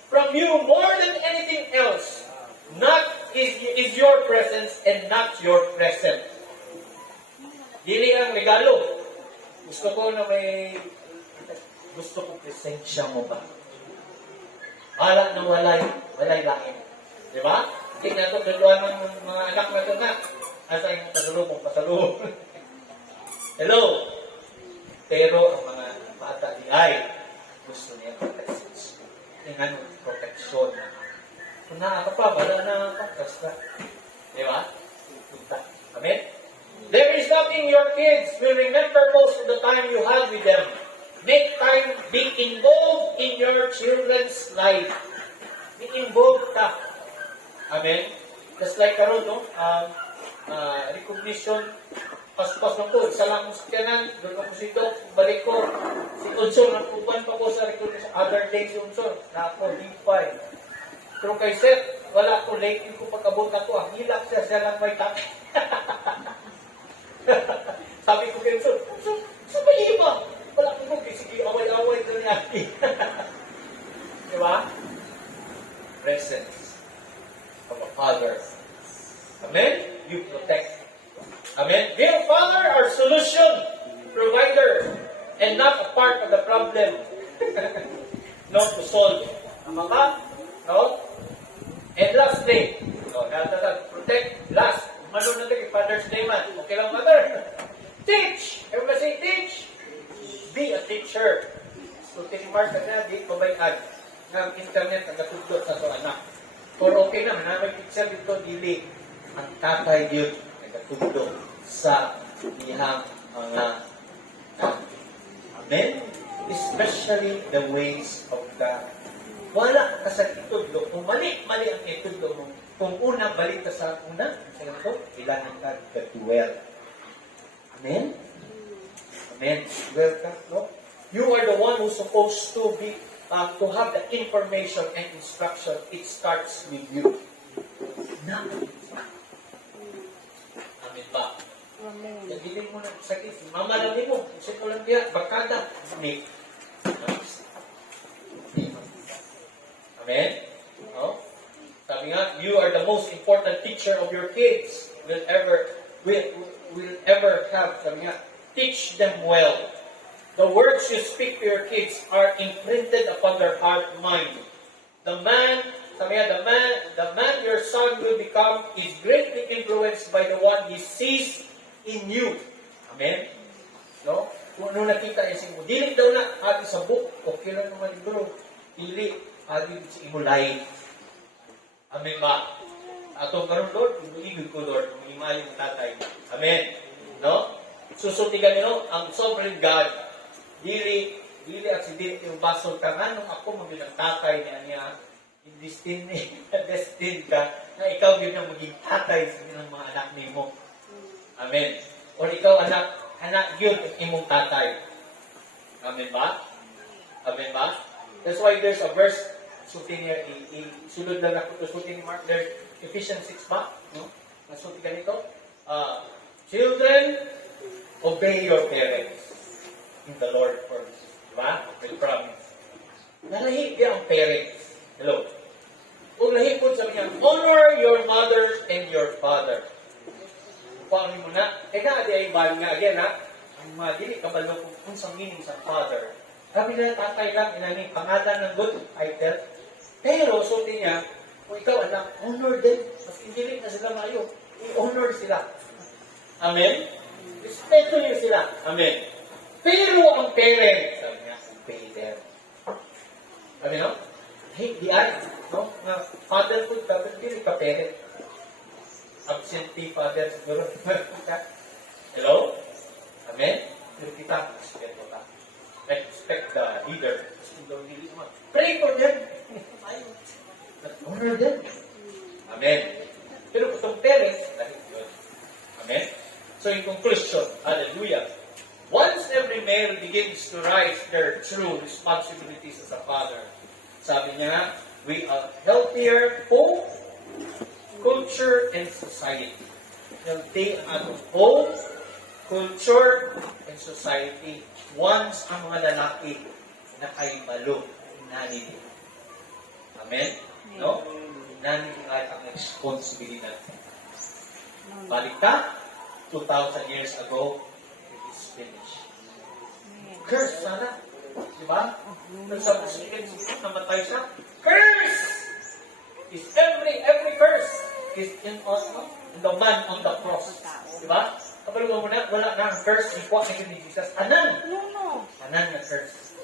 from you more than anything else, not is your presence and not your present. Dili ang regalo. Gusto ko presensya mo ba? Wala na walay lain. Di ba? Tingnan ito, dalawa ng mga anak na ito na. Asa yung pasalubong. Hello? Pero ang mga bata di ay gusto niya protection. Tingnan mo, protection. Kung ka pa, wala na basta. Di ba? Amen? There is nothing your kids will remember most of the time you have with them. Make time, be involved in your children's life. Be involved ka. Amen? Just like karon, no? Recognition, pas-pas lang po, isa lang sa kanan, doon ako si Doc, balik ko. Si Unsor, nagpupan pa ko sa recognition, other days si Unsor, na ako, D5. Pero kay Seth, wala ko, late ko pagkabot na ko, hilak siya lang may tak. Sabi ko kay Unsor, sa bali ba? Wala ko mo, sige, away-away ito niya. Diba? Presence of a father. Amen? You protect. Amen? Be a father or solution provider and not a part of the problem. Not to solve. Tama ka? No? And last thing. So, protect. Last. Mano natin kay Father's Day man. Okay lang, mother? Teach! Everybody say teach! Be a teacher. So, tinimark na, di pabayaan ng internet ang natudlot sa so anak. Or okay na, manamay teacher dito, dili. Ang tatay yun ay natudlot sa niyang mga anak. Amen? Especially the ways of the wala ka sa itudlo. Kung mali ang itudlo mo, kung una, balik ka sa una, sa ito, kailangan ka ka-dwell. Amen? Amen. Dwell ka, no? You are the one who's supposed to be, to have the information and instruction. It starts with you. Na. Amen ba? Amen. Nagiging mo ng sakit. Mamalami mo. Kasi ko lang diya. Bakada. Amen. Amen? Oh? Sabi nga, you are the most important teacher of your kids. Will ever have. Sabi nga, teach them well. The words you speak to your kids are imprinted upon their heart and mind. The man your son will become is greatly influenced by the one he sees in you. Amen? No? Kung ano nakita niya sa imo, dili daw na, agi sa book, okay lang naman libro. Dili, agi sa imo life. Amen ba? Atong karon Lord, inuigod ko Lord, kung ima yung tatay. Amen? No? Susutigan nyo, ang sovereign God, dili aksidente yung basol ka nga, nung ako maging ang tatay niya, destined ka, na ikaw yun ang maging tatay sa mga anak mo. Amen. O ikaw anak yun ang imong tatay. Amen ba? Amen ba? That's why there's a verse, sutin niya, sulod lang ako to sutin ni Mark, there's Ephesians 6 ba? No? Nasutin ka nito? Children, obey your parents in the Lord first. Diba? Will promise. Nalahi niya ang parents. Hello? Kung lahi po sabi niya, honor your mother and your father. Pangin mo na, di ay bali nga again ha, ang mga dili kabalo kung sa meaning sa father. Sabi na tatay lang, inani, pangalan ng good title. Pero, suti niya, kung ikaw anak, honor them. Mas hindi na sila mayo. I-honor sila. Amen? Respeto niyo sila. Amen. Pero ang parents, sabi niya, obey them. Sabi no? Hey, di ay, no? Fatherhood, dapat hindi ka parent. Absentee father, siguro. Hello? Amen? Pero kita, respeto ka. Respect the leader. Pray for them. Honor them. Amen. Pero kung itong parents, dahil yun. Amen? So in conclusion, hallelujah. Once every male begins to rise their true responsibilities as a father, sabi niya, we are healthier home, culture, and society. Healthy ang atong home, culture, and society. Once ang mga lalaki na kay malo, nani. Amen? No? Nani ay ang responsibilidad. Balik ka, 2,000 years ago, it is finished. Curse, sana. Diba? Nung sa Muslims, namatay siya. Curse! Is every curse is in the man on the cross. Diba? Kapag mo na, wala na ang curse, ikuha na yun ni Jesus. Anan! Anan na curse.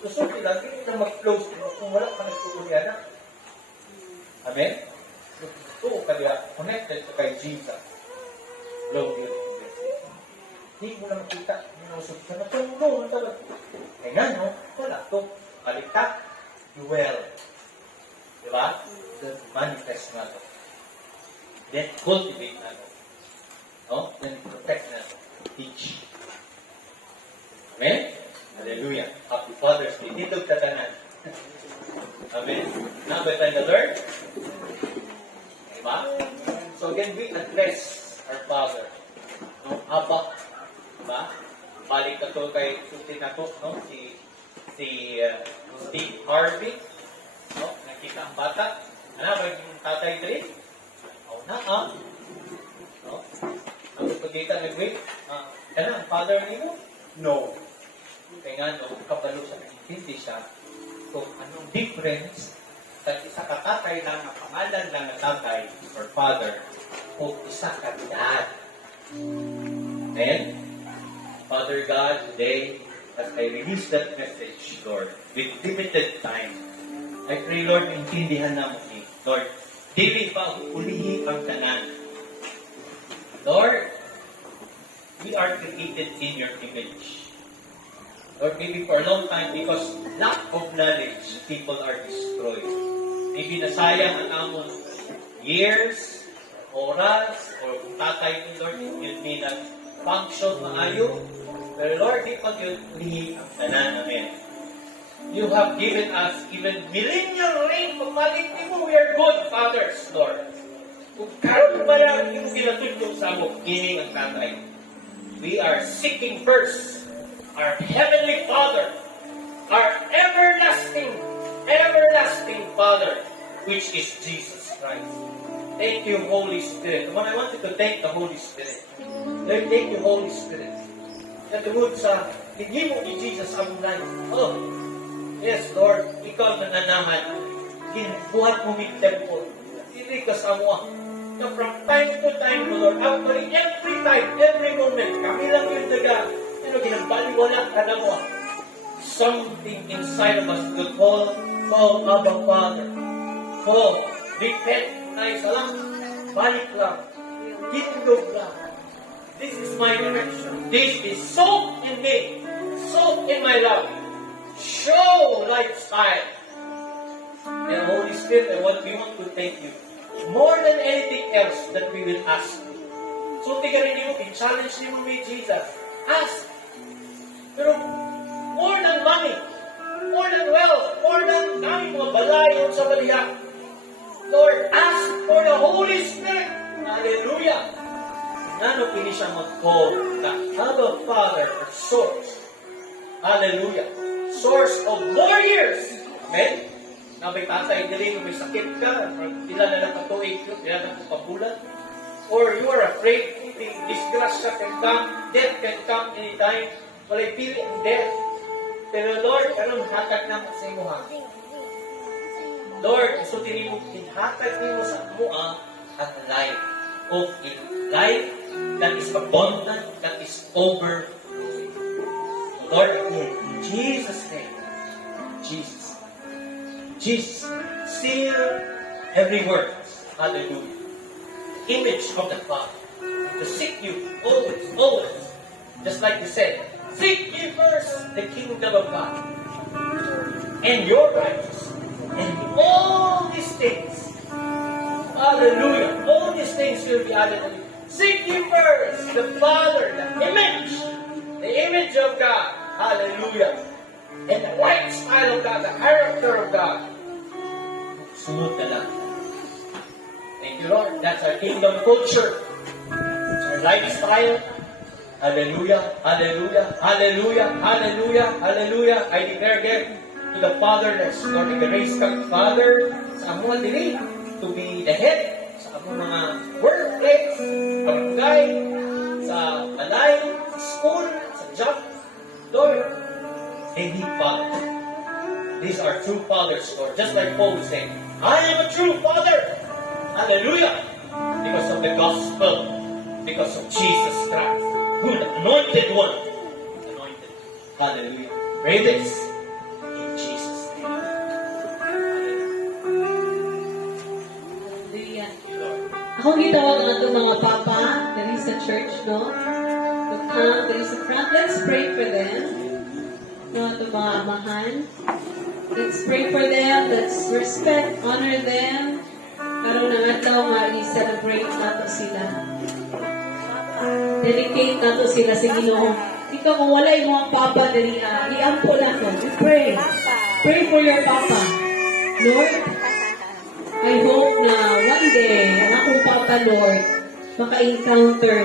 So, lagi na mag-close kung wala ka nagtutuloy na. Amen? So, kaya connected ka kay Jesus. Love you. Hindi mo na makita. Hindi mo usap ka na. No, talaga. Eh nga, no? Wala to. Baliktad. You will. Diba? Then manifest na to. Then cultivate na to. No? Then protect na to. Teach. Amen? Hallelujah. Happy Father's Day. Dito tatanan. Amen? Now, by time to learn. Diba? So again, we address our Father. No? Abba. Diba? Balik na to kay suti na to, no? Si Steve Harvey. No? Nakita ang bata. Ano ba yung tatay dali? O na, no? Ang pagkita nag-wait. Ano, ang father niyo? No. Kaya nga, no, kabalo siya, hindi siya kung anong difference sa isa ka tatay lang na pangalan lang na tatay or father o isa ka dad. Amen? Father God, today, as I release that message, Lord, with limited time, I pray, Lord, maintindihan na mo ni Lord, dili pa ulihi ang tanan. Lord, we are created in your image. Or maybe for a long time, because lack of knowledge, people are destroyed. Maybe nasayang ang among years, oras, or kung tatay ni Lord, yun may nag-function maayo. Pero Lord, di pag yun lihi ang tanan namin. You have given us even millennial reign. Pagpalit mo, we are good fathers, Lord. Kung karoon ba yan, yung ginatulong sa mo, kining ang tatay. We are seeking first our Heavenly Father, our everlasting Father, which is Jesus Christ. Thank you, Holy Spirit. I wanted to thank the Holy Spirit. Lord, thank you, Holy Spirit. Natungod sa hindi mo ni Jesus ang life. Oh, yes, Lord, ikaw nananahan. Ginubuhat mo may temple. Hindi ka sa mo. Na from time to time, Lord, actually, every time, every moment, kami lang yung ginabaliwala ka na mo. Something inside of us to call Abba Father. Call, repent, na lang, balik lang, hindog lang. This is my direction. This is soak in me, soak in my love. Show lifestyle. And Holy Spirit, we want to thank you. More than anything else that we will ask. So, tignan niyo, in-challenge niyo with Jesus. Ask. Pero, more than money, more than wealth, more than kami mga balayon sa balihan. Lord, ask for the Holy Spirit. Hallelujah. Nano pini siya mag-call the Abba Father or source. Hallelujah. Source of more years. Amen? Na may tatay dili, may sakit ka, ilan na lang katuig, ilan na pabulan. Or you are afraid, disgrasya can come, death can come anytime. Walay pili ang death. Pero Lord, karon hatag na sa imo ha. Lord, gusto mo, hatag mo sa imo at life of life that is abundant, that is over. Lord, in Jesus' name, Jesus, seal every word. Hallelujah. Image of the Father. To seek you always, always. Just like you said, seek ye first the kingdom of God and your righteousness. And all these things, hallelujah, all these things will be added unto you. Seek ye first the Father, the image of God. Hallelujah. And the right style of God, the character of God. Sunod ka lang. Thank you, Lord. That's our kingdom culture. It's our lifestyle. Hallelujah, hallelujah, hallelujah, hallelujah, hallelujah. I declare again to the fatherless, Lord, i-raise kang Father sa among dili to be the head sa among mga workplace, barangay, sa balay, sa school, sa job. Lord, they need Father. These are true fathers, Lord. Just like Paul was saying, I am a true father. Hallelujah. Because of the gospel. Because of Jesus Christ. Who the anointed one. Anointed. Hallelujah. Pray this in Jesus' name. Hallelujah. Ako gitawag nga itong mga papa dali sa church, no? To come dali sa front. Let's pray for them. No, itong mga amahan. Let's pray for them. Let's respect, honor them. Karoon na nga daw nga i-celebrate nato sila. Dedicate nato sila sa Ginoo. Ikaw kung wala yung mga papa dali iampo lang ko. Pray. Pray for your papa. Lord, I hope na one day, ang akong papa, Lord, maka-encounter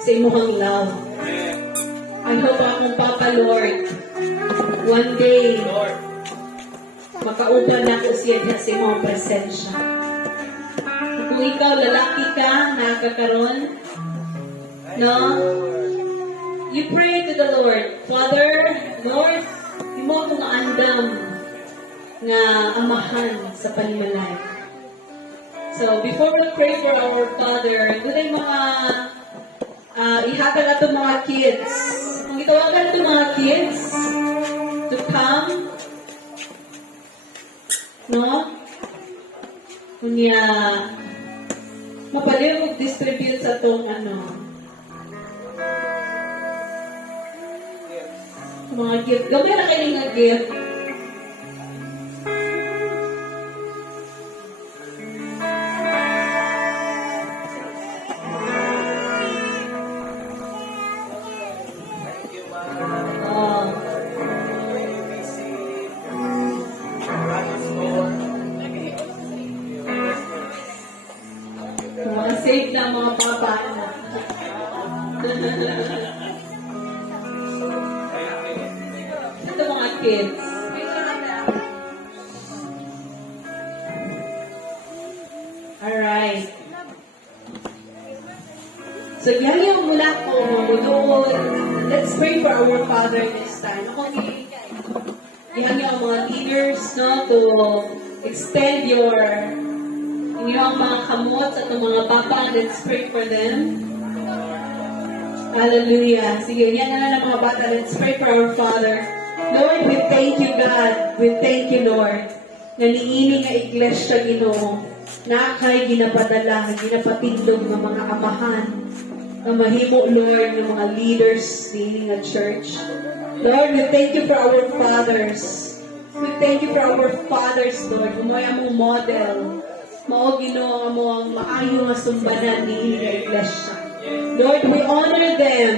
sa imuhang love. I hope ang akong papa, Lord, one day, Lord, makauban na ko siya sa imong presensya. Kung ikaw, lalaki ka, nakakaroon, no? You pray to the Lord, Father, Lord, imo akong andam nga amahan sa panimalay. So, before we pray for our Father, doon ay mga ihatag ato mga kids. Kung itawagan ito mga kids to come, no? Kunya, mapaliw distribute sa itong Mga gift. Gamay na kayo nga gift. Oh. Mga safe lang mga papa. Ito mga kids. Alright. So, yan yung mula ko. Let's pray for our Father this time. Yan yung mga leaders, no, to extend your inyong mga kamot at mga papa. Let's pray for them. Hallelujah. Sige, yan na ng mga bata. Let's pray for our Father. Lord, we thank you, God. We thank you, Lord. Na niini nga iglesia, Ginoo. Na kay ginapadala, ginapatindog ng mga amahan. Na mahimo, Lord, ng mga leaders niini nga church. Lord, we thank you for our fathers. We thank you for our fathers, Lord. Umaya mong model. Mao, Ginoo, mo ang maayo nga sumbanan niini nga iglesia. Lord, we honor them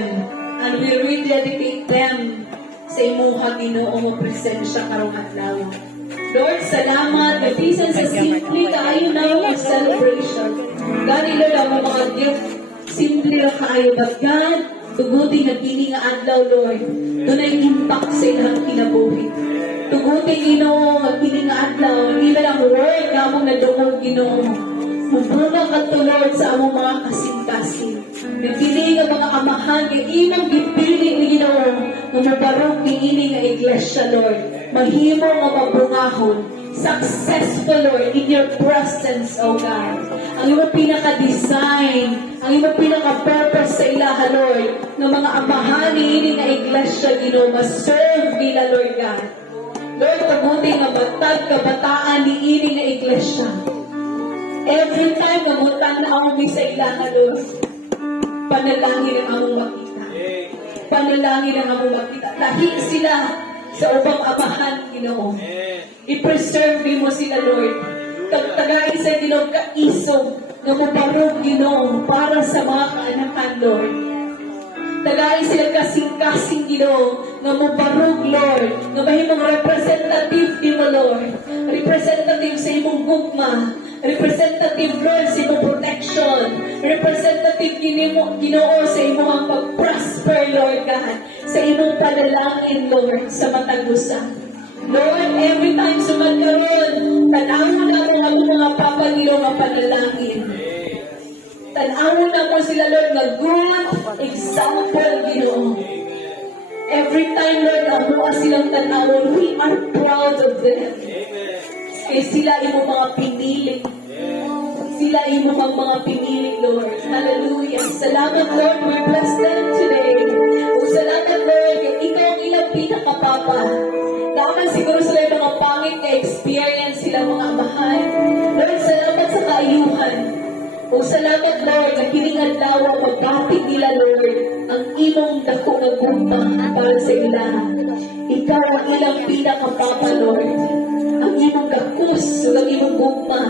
and we rededicate them sa imuha, Ginoo, mo presensya karong adlaw. Lord, salamat. Kapisan sa simple kaayo na yung celebration. God, Lord, ang mga gift, simple na kaayo. But God, tugutin na kini nga adlaw, Lord. Doon ay impact sa ilang kinabuhi. Tugutin, Ginoo, ang kini nga adlaw. Hindi na lang word na mong nadungog, Ginoo. Mubunga ka to, Lord, sa among mga kasing-kasing. Nagpili nga mga amahan, nga inang gipili ni Ginoo, nga mabarog ni ini nga iglesia, Lord. Mahimo nga mabungahon. Successful, Lord, in your presence, O God. Ang iyong pinaka-design, ang iyong pinaka-purpose sa ilaha, Lord, ng mga amahan ni ini nga iglesia, Ginoo, ma-serve nila, Lord God. Lord, tagutin nga batag, kabataan ni ini nga iglesia. Every time na mutang na ako sa ilaha, Lord, panalangin ang among makita. Panalangin ang among makita. Lahi sila sa ubang amahan, Ginoo. I-preserve mo sila, Lord. Tagay sa Ginoo kaisog na mabarog, Ginoo, para sa mga kaanakan, Lord. Tagay sila kasing-kasing, Ginoo, na mabarog, Lord, na mahimong representative di mo, Lord. Representative sa imong gugma. Representative, Lord, sa imong protection. Representative, Ginoo, sa imong pag-prosper, Lord God. Sa imong panalangin, Lord, sa matagusan. Lord, every time sumagkaroon, tanaw na mo ang mga papagilo ng panalangin. Tanaw na mo sila, Lord, na good example, Ginoo. Every time, Lord, na buha silang tanawon, we are proud of them. Kaya sila imo mga pinili. Sila imo mga pinili, Lord. Hallelujah. Salamat, Lord. We bless them today. O salamat, Lord. Kaya ikaw ang ilang pinakapapa. Dapat siguro sila yung mga pangit na experience sila mga amahan. Lord, salamat sa kaayuhan. O salamat, Lord, na kiningan dawa magkapit nila, Lord, ang imong dako na gumpa para sa ilaha. Ikaw ang ilang pinakapapa, Lord. Ang imong gakus, ang imong gumpa,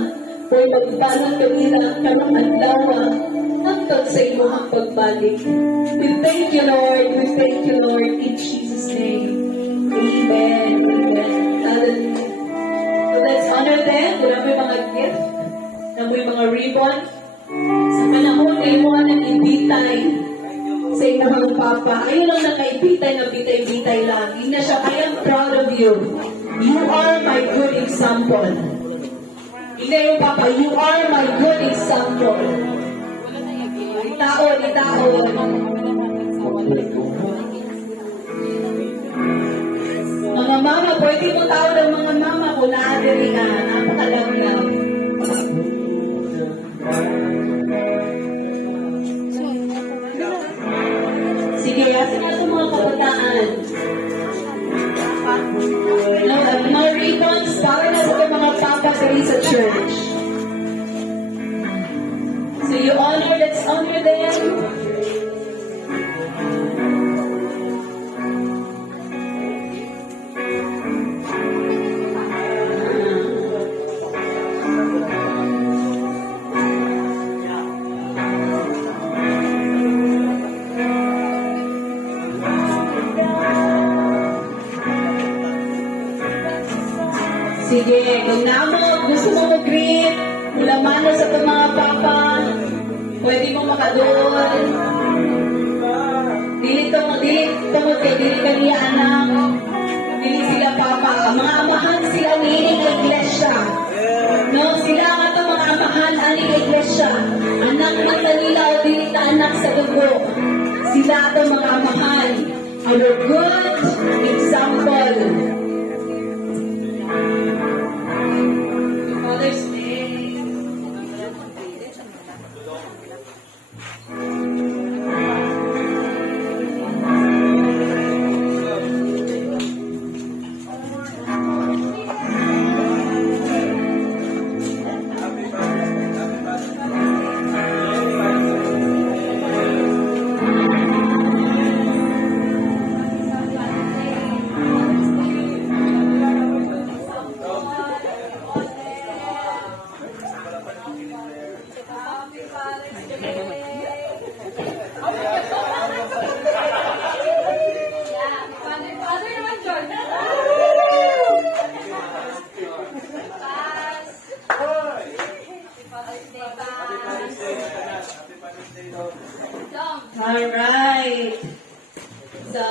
o magbalot ka nila karong adlawa hanggang sa imong pagbalik. We thank you, Lord. We thank you, Lord, in Jesus' name. Amen. Amen. Hallelujah. So let's honor them. Wala may mga gift, na may mga ribbon. Sa panahon na imuha ng ibitay sa inyong papa. Ayun lang nakaibitay na bitay-bitay lang. Hindi na siya, I am proud of you. You are my good example. Hindi yung papa, you are my good example. Itaon, itaon. Mga mama, pwede mo tao ng mga mama kung naadari ka. Napakalamlam. Sige, yasin na sa mga kabataan. Mga ribbons para na sa mga papa sa church. So you honor, let's honor them. Sige, kung namo, gusto mo mag-greet, mula mano sa itong mga papa, pwede mo makadoon. Dili ka niya anak. Dili sila papa. Mga amahan sila ang ining iglesia. No, sila ang atong mga amahan ang iglesia. Anak man kanila o dili ta anak sa dugo. Sila atong mga amahan. Our good example. Father's Day. Alright. So,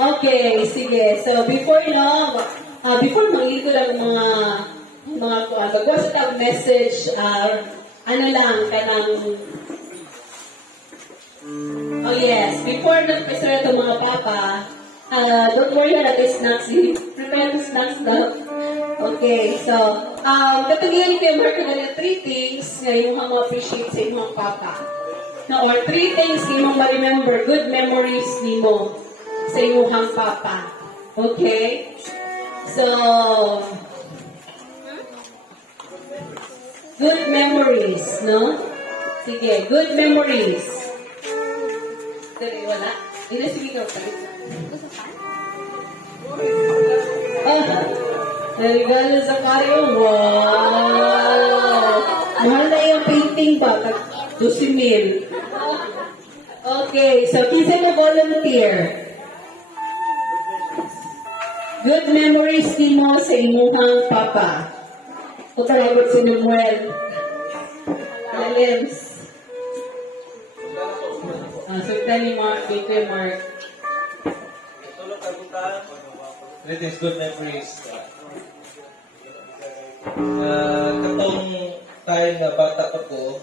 okay, sige. So, before mangigo lang magwas tag message, ano lang, kanang, oh yes, before nag-present itong mga papa, don't worry na natin snacks, prepare the snacks daw. Okay, so, katulian kayo, Mark, na 3 things na yung ma-appreciate sa inyong papa. No, or 3 things na yung ma-remember, good memories ni mo sa inyong papa. Okay? So, good memories, no? Sige, good memories. Dali, wala. Sige ka, palit. Regalo sa kayo. Wow! Mahal na yung painting ba? 12,000. Okay, so kinsa mo volunteer? Good memories ni mo sa imuhang papa. O talagot si Noel. Lems. Sugdan ni Mark. Dito yung Mark. Greatest good memories. Katong time na bata pa ko,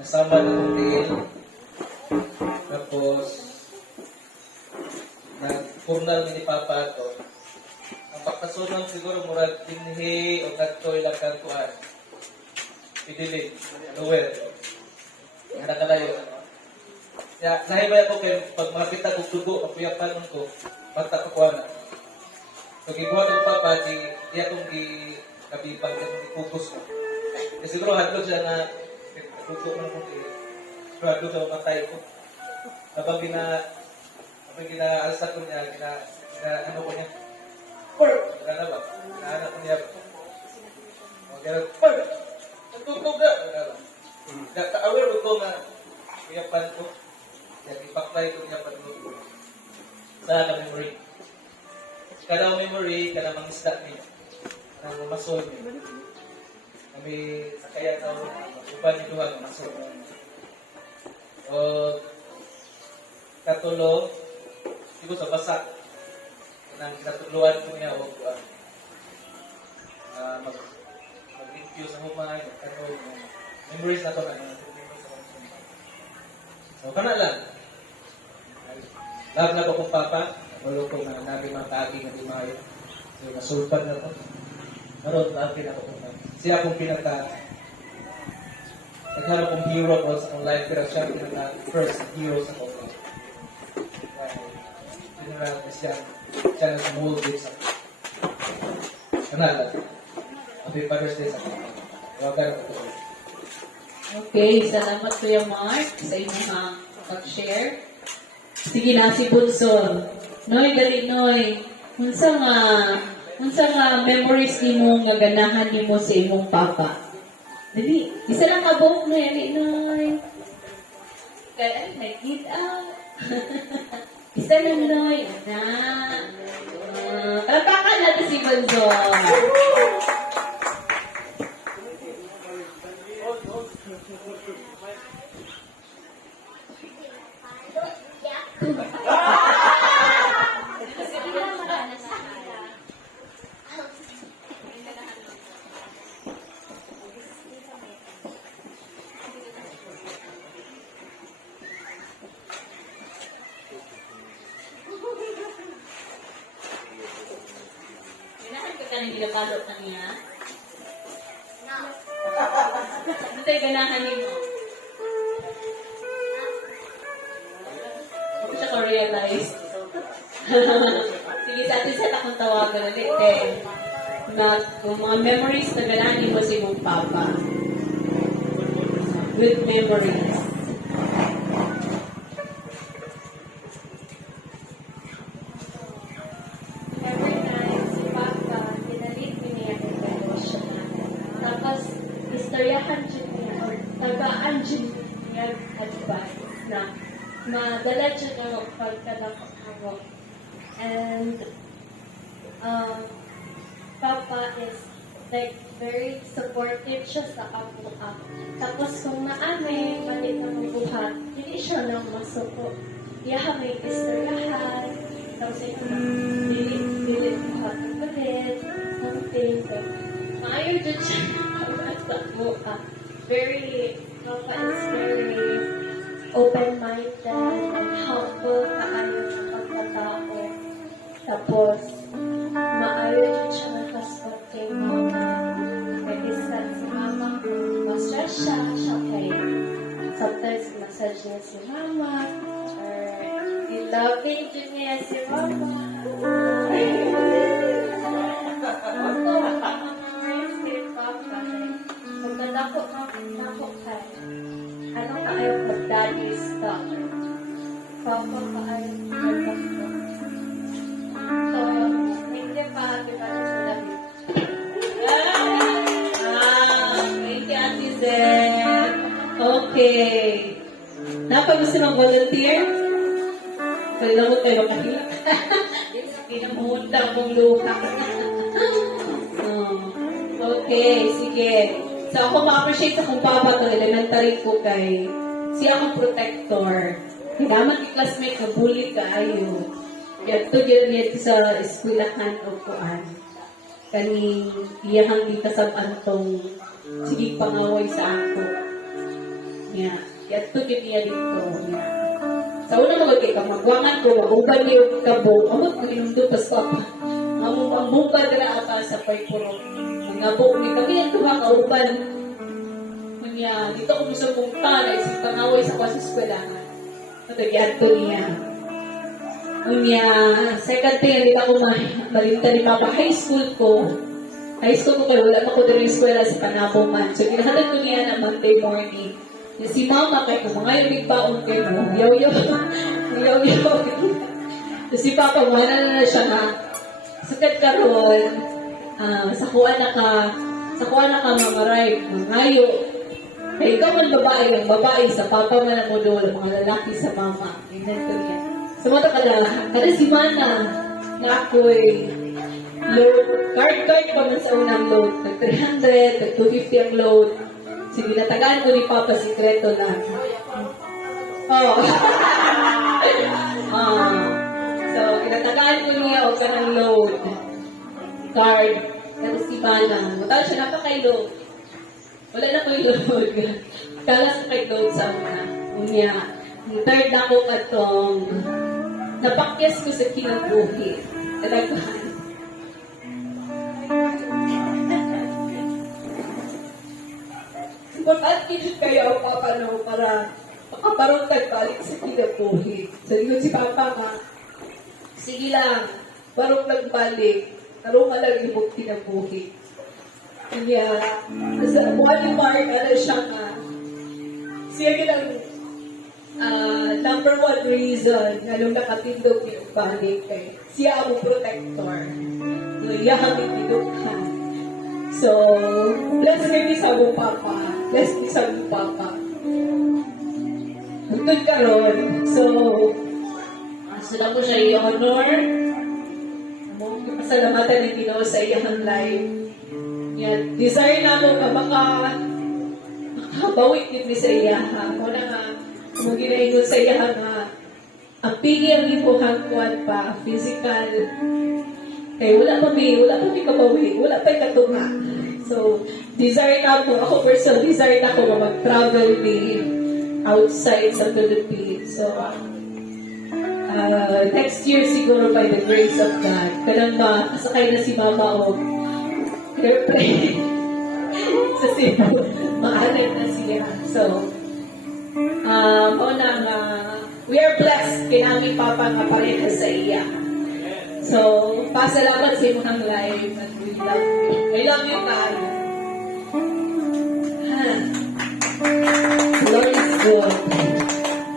nasama na ng tail. Tapos, nag-purnal ni Papa ito. Ang pagkasunod siguro murag dinhi o nagtoy lang kantuan. Pidilig, lower. Nakalayo. Nahibay ako kayo, pag makita ko dugo, kapuyapan ko, bata pa ko na. So, giguha ng Papa, di akong kabibag, akong ipupus ko. Kasi siguro hadlo siya na, dugo mo ko kayo. Siguro hadlo siya matay ko. Kapag ginaalsa ko niya, ano ko niya, Gana ba? Gana ko niya. Gana, tutug na! Ka-aware ko nga, iyapan ko. Ipaklay ko niya ko. Sa memory. Kada memory, kada mangisda niya. Kada mamasol niya. Kami sa kaya tao, upan niyo duha, mamasol. O, katulo, siguro sa basa. Nang katuluan ko niya, o, mag-review sa humay, memories na ito na. So, kana lang. Love na ko kong papa, walo ko na nabi mga kaaging na limayo. So, nasulpan na ito. Naroon, love na ko kong papa. Siya akong naghanap kong hero ko sa akong life, pero siya pinaka-first hero sa ako. General na siya na sumulit sa ako. Kana lang. Happy Father's Day sa ako. Tawagan ako ito. Okay, salamat Kuya Mark sa inyong pag-share. Sige na si Bunson. Noy, dali Noy. Unsa nga memories nimo nga ganahan nimo sa imong papa? Dali, isa lang abok Noy, dali Noy. Kaya ay, nag-eat out. Isa lang, Noy. Na. Talapakan natin si Bonzon. Ganahan ka ka nang ginapalot na niya? Ano tayo ganahan niyo? Ako siya ka-realize. Sige, sa atin set akong tawagan ulit eh. Kung mga memories na ganahan mo si mong papa. With memories. Every night, si Papa, pinalit mo niya ng devotion natin. Tapos, istoryahan dyan niya, or tagaan dyan niya advice na madala dyan niya pagkadakot. And, Papa is like very supportive siya sa ako. Tapos kung naamay, malit na buhat, hindi siya nang masuko. Iyaha may istoryahan, tapos ito na, bilit buhat ang galit, something. Maayon dyan siya. Very, Papa is very open-minded and humble kaayon sa pagkatao. Tapos, maayon dyan siya nakaspot kay Mama. Nag-istan si Mama kung ma-stress siya kay sometimes massage niya si Mama or i-loving dyan niya si Mama. Pagkadako kay ano kaayo pag daddy stuff. Papa kaayo pagkadako. So, hindi pa diba sila Thank you, Ate Zen. Okay. Napag gusto ng volunteer? Kailangan kayo kahit. Pinamunta mong luha. Okay, sige. So, ako ma-appreciate sa kong papa ko, elementary ko kay siya akong protector. Hinaman ki classmate na bully ka ayo. Kaya ito yun sa eskwelahan o kuan. Kaning iyahang di kasaban tong sige pangaway sa ako. Yeah. Kaya ito yun niya dito. Yeah. Sa una mga kay kamagwangan ko, mabuban niyo kabo. Amot ko inundo pas papa. Ang buka dala ata sa paypuro. Mga buong ni kami ang tumakauban. Kanya, dito ko sa punta na isang pangaway sa kwa sa eskwelahan. Natagyan ko niya. Kanya, second thing, hindi ako malinta ni Papa. High school ko kayo, wala pa ko doon yung eskwela sa Panabo man. So, ginahatid ko niya na Monday morning. Yung si Mama kayo, kung mga yung nagbaon kayo mo, yaw. So, si Papa, wala na siya na sakat karon sa kuha na ka mga right, mangayo. Kaya ikaw man babae sa Papa man ang modol, mga lalaki sa Mama. Ganyan ko niya. So, mga kada si Mana, na ako'y load, card pa man sa unang load. Tag 300, tag 250 ang load. Sige, natagaan ko ni Papa, sikreto lang. Oh. So, kinatagaan ko niya o ka ng load. Card. Pero si Mana, matawag siya napakay-load. Wala na ko yung load. Kalas na kay-load sa mga. Unya. Yung third na ko katong napakyas ko sa kinabuhi. Talagang. Ba't kinit kayo Papa no, para makaparong balik sa kinabuhi. So, yun si Papa nga, sige lang, parong nagbalik, tarong ka lang yung kinabuhi. Kanya, sa buwan ni Mark, ano siya nga, siya lang, number one reason na nung nakatindog yung balik kay siya ang protector. Iyahan yung tinughan. So, bless me sa mong Papa. Bless me sa mong Papa. Hantod ka ron. So, Sila po siya i-honor. Pasalamatan ng Ginoo sa iyang life. Yan. Desire na mo ka makabawit din sa iya. Ako na nga, kung ginaingon sa iya nga, ang pili ang ibuhang kuwan pa, physical. Kaya wala pa may kabawi, wala pa katunga. So, desire na ako personal, desire na ako mag-travel din outside sa Philippines. So, next year siguro by the grace of God, kanang masakay na si Mama o airplane sa Cebu, maalit na siya. So, we are blessed kay aming Papa nga pareha sa iya. So, pasalamat sa imong life and we love you. I love you, God. Lord is good.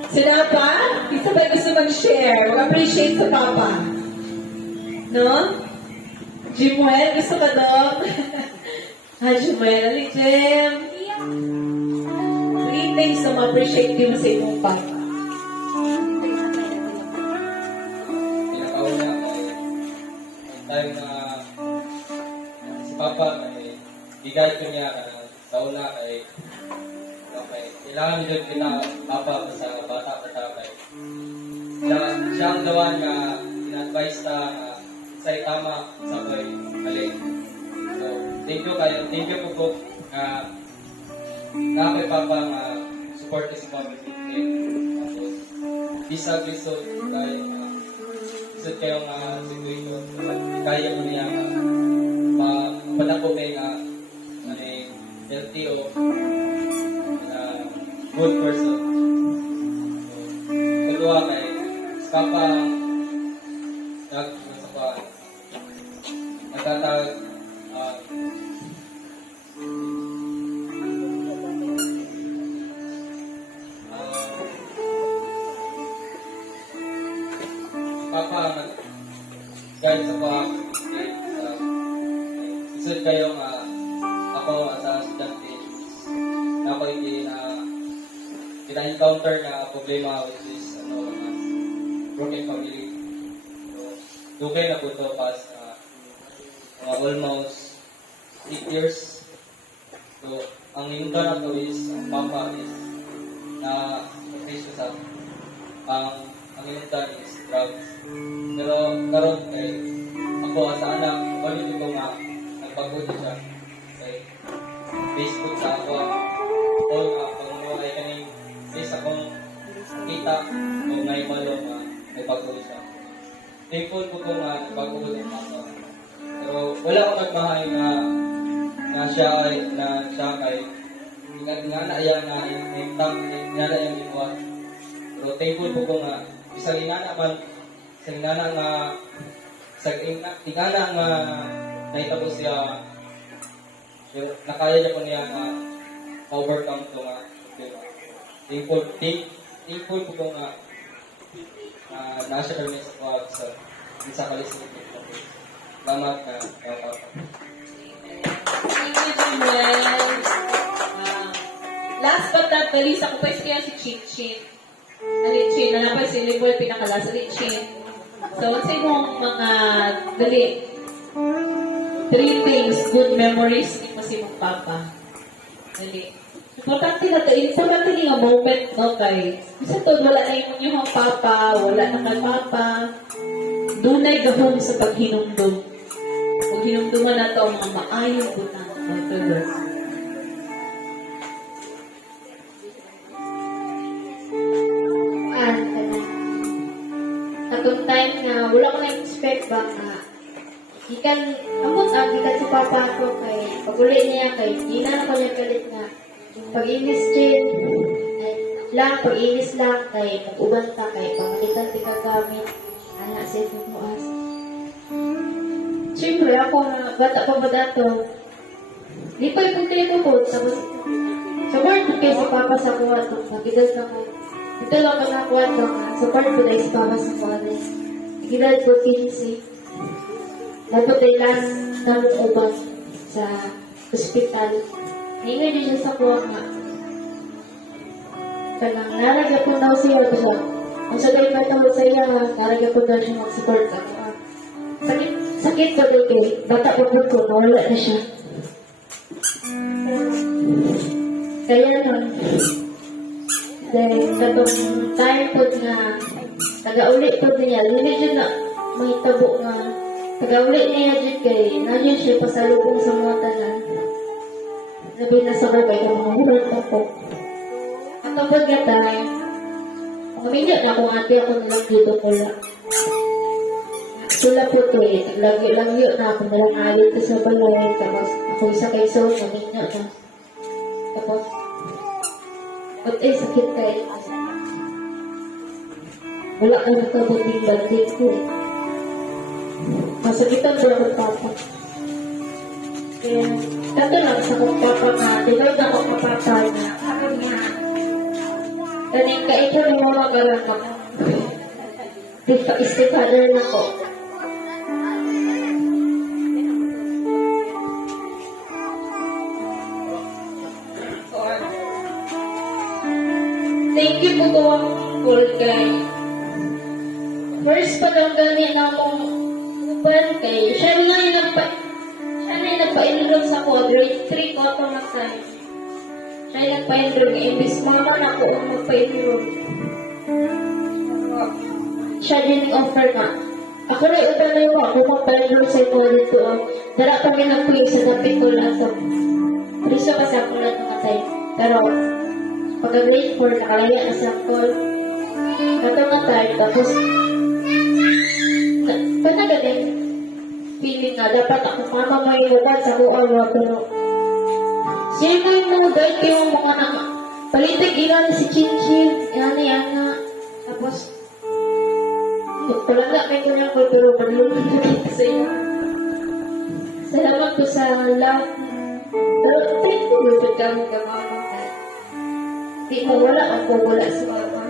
Sila pa? Isa ba gusto mag-share? Mag-appreciate sa Papa? No? Jimuel, gusto ka doon? Jimuel, ali, Jim. 3 things na ma-appreciate din mo sa imong Papa. Pinakauna ay time na si Papa ay bigay ko niya kauna ay kailangan nyo kita Papa sa bata kay siya ang gawa nga in-advise ta sa tama sa ko'y mali. So, thank you po nga kay Papa nga support si Papa tapos bisag lisod kayo lisod kayo nga situation kaya ko niya panako kay nga healthy o good person. So, kedua kay Papa nagtatag Papa guide sa pa isod kayo nga ako sa estudyante na ako hindi encounter na problema which is broken family. So, dugay na po ito pas almost 8 years. So, ang inundan na to is ang Papa is na face ko sa ang inundan is drugs. Pero karon kay ako sa anak, balik ko nga nagbago siya. Kay Facebook sa ako all kung ay kaning sis akong kita o may malo nga nagbago siya. Thankful po ko nga nagbago din ako. Pero wala akong nagmahay na siya kay nga na iya nga impact nga na yung ibuhat. Pero thankful po ko nga isang inana man sa inana nga sa ingana nga naitapos siya nakaya niya po niya nga overcome to nga thankful po ko nga nasa kami sa kwag sa kalisod. Salamat na Papa. Thank you, Jimuel. Last but not the least, ako pa siya si Chin Chin. Chin, na si Liboy pinakalas. Chin. So, sa mong mga dali, 3 things, good memories ni mo si mong Papa. Dali. Importante na ito, importante nga moment, no, kay isa to, wala na yung Papa, wala na kay Papa. Dunay gahom sa paghinumdum. Kung hinumduman na ito ang mga maayong bunang mga Atong time na wala ko na-expect ba nga gikan sa Papa ko kay paguli niya kay di na ako niya galit na yung pag-inis din pag-inis lang kay pag-uban ta kay pamalitan ti kagamit anak sa ito mo as siyempre ako na bata pa ba dato di pa ipunti ko tapos support ko kay sa Papa sa kuha nagidas na ko ito lang ka na kuha support ko dahil sa Papa sa kuha nagidas ko 15 dapat ay last ng ubat sa ospital. Ngayon din siya sa kuha nga. Kanang naraga po daw siya. Ang sagay pa tawag sa iya, karga po daw siya mag-support sa ako. Sakit pa daw kay, bata pa po ko, nawala na siya. Kaya nun, then, katong time po nga, taga-ulit po niya, hindi na may tabo nga, taga-ulit niya dyan kay, nandiyan siya pasalubong sa mga tanan. Sabi na sa babay ka mga hulot ako. At ang pagkatay, kuminyo na kung ate ako nilang dito pula. Sula po to eh, lagyo na ako nilang alit ko sa balay, tapos ako isa kay Sol, kuminyo na. Tapos, at sakit kayo. Wala ka nakabuting bandit ko eh. Masakitan ko ako papa. Kaya, kato lang sa kong papa nga, divide ako kapapay na. Ako niya. Kaning kaito ng mga garang ako. Istifather na ko. Thank you po to ang full guy. First pa daw gani na akong upan kay siya na yung nagpa-enroll sa ko, grade 3 ko ako mag-sign. Siya yung nagpa-enroll, imbis mama na ako ang magpa-enroll. Siya din yung offer nga. Ako na yung upan na yung ako magpa-enroll sa ito dito. Dara pa rin ang puyo sa dapit ko lang. So, gusto kasi ako lang mga time. Pero, pagka grade 4, nakalaya na sa ako. Kato nga time, tapos, panaga din, feeling nga, dapat ako mama may iwapan sa buwan mo, pero siya na yung mga guide yung mga naka, palitig ilan si Chinchin, yana, tapos, palanga may kunyang ko, pero malulunod kita sa iyo. Salamat po sa love, pero thank you, lupit kami ka mama. Di mo wala ako, wala si mama.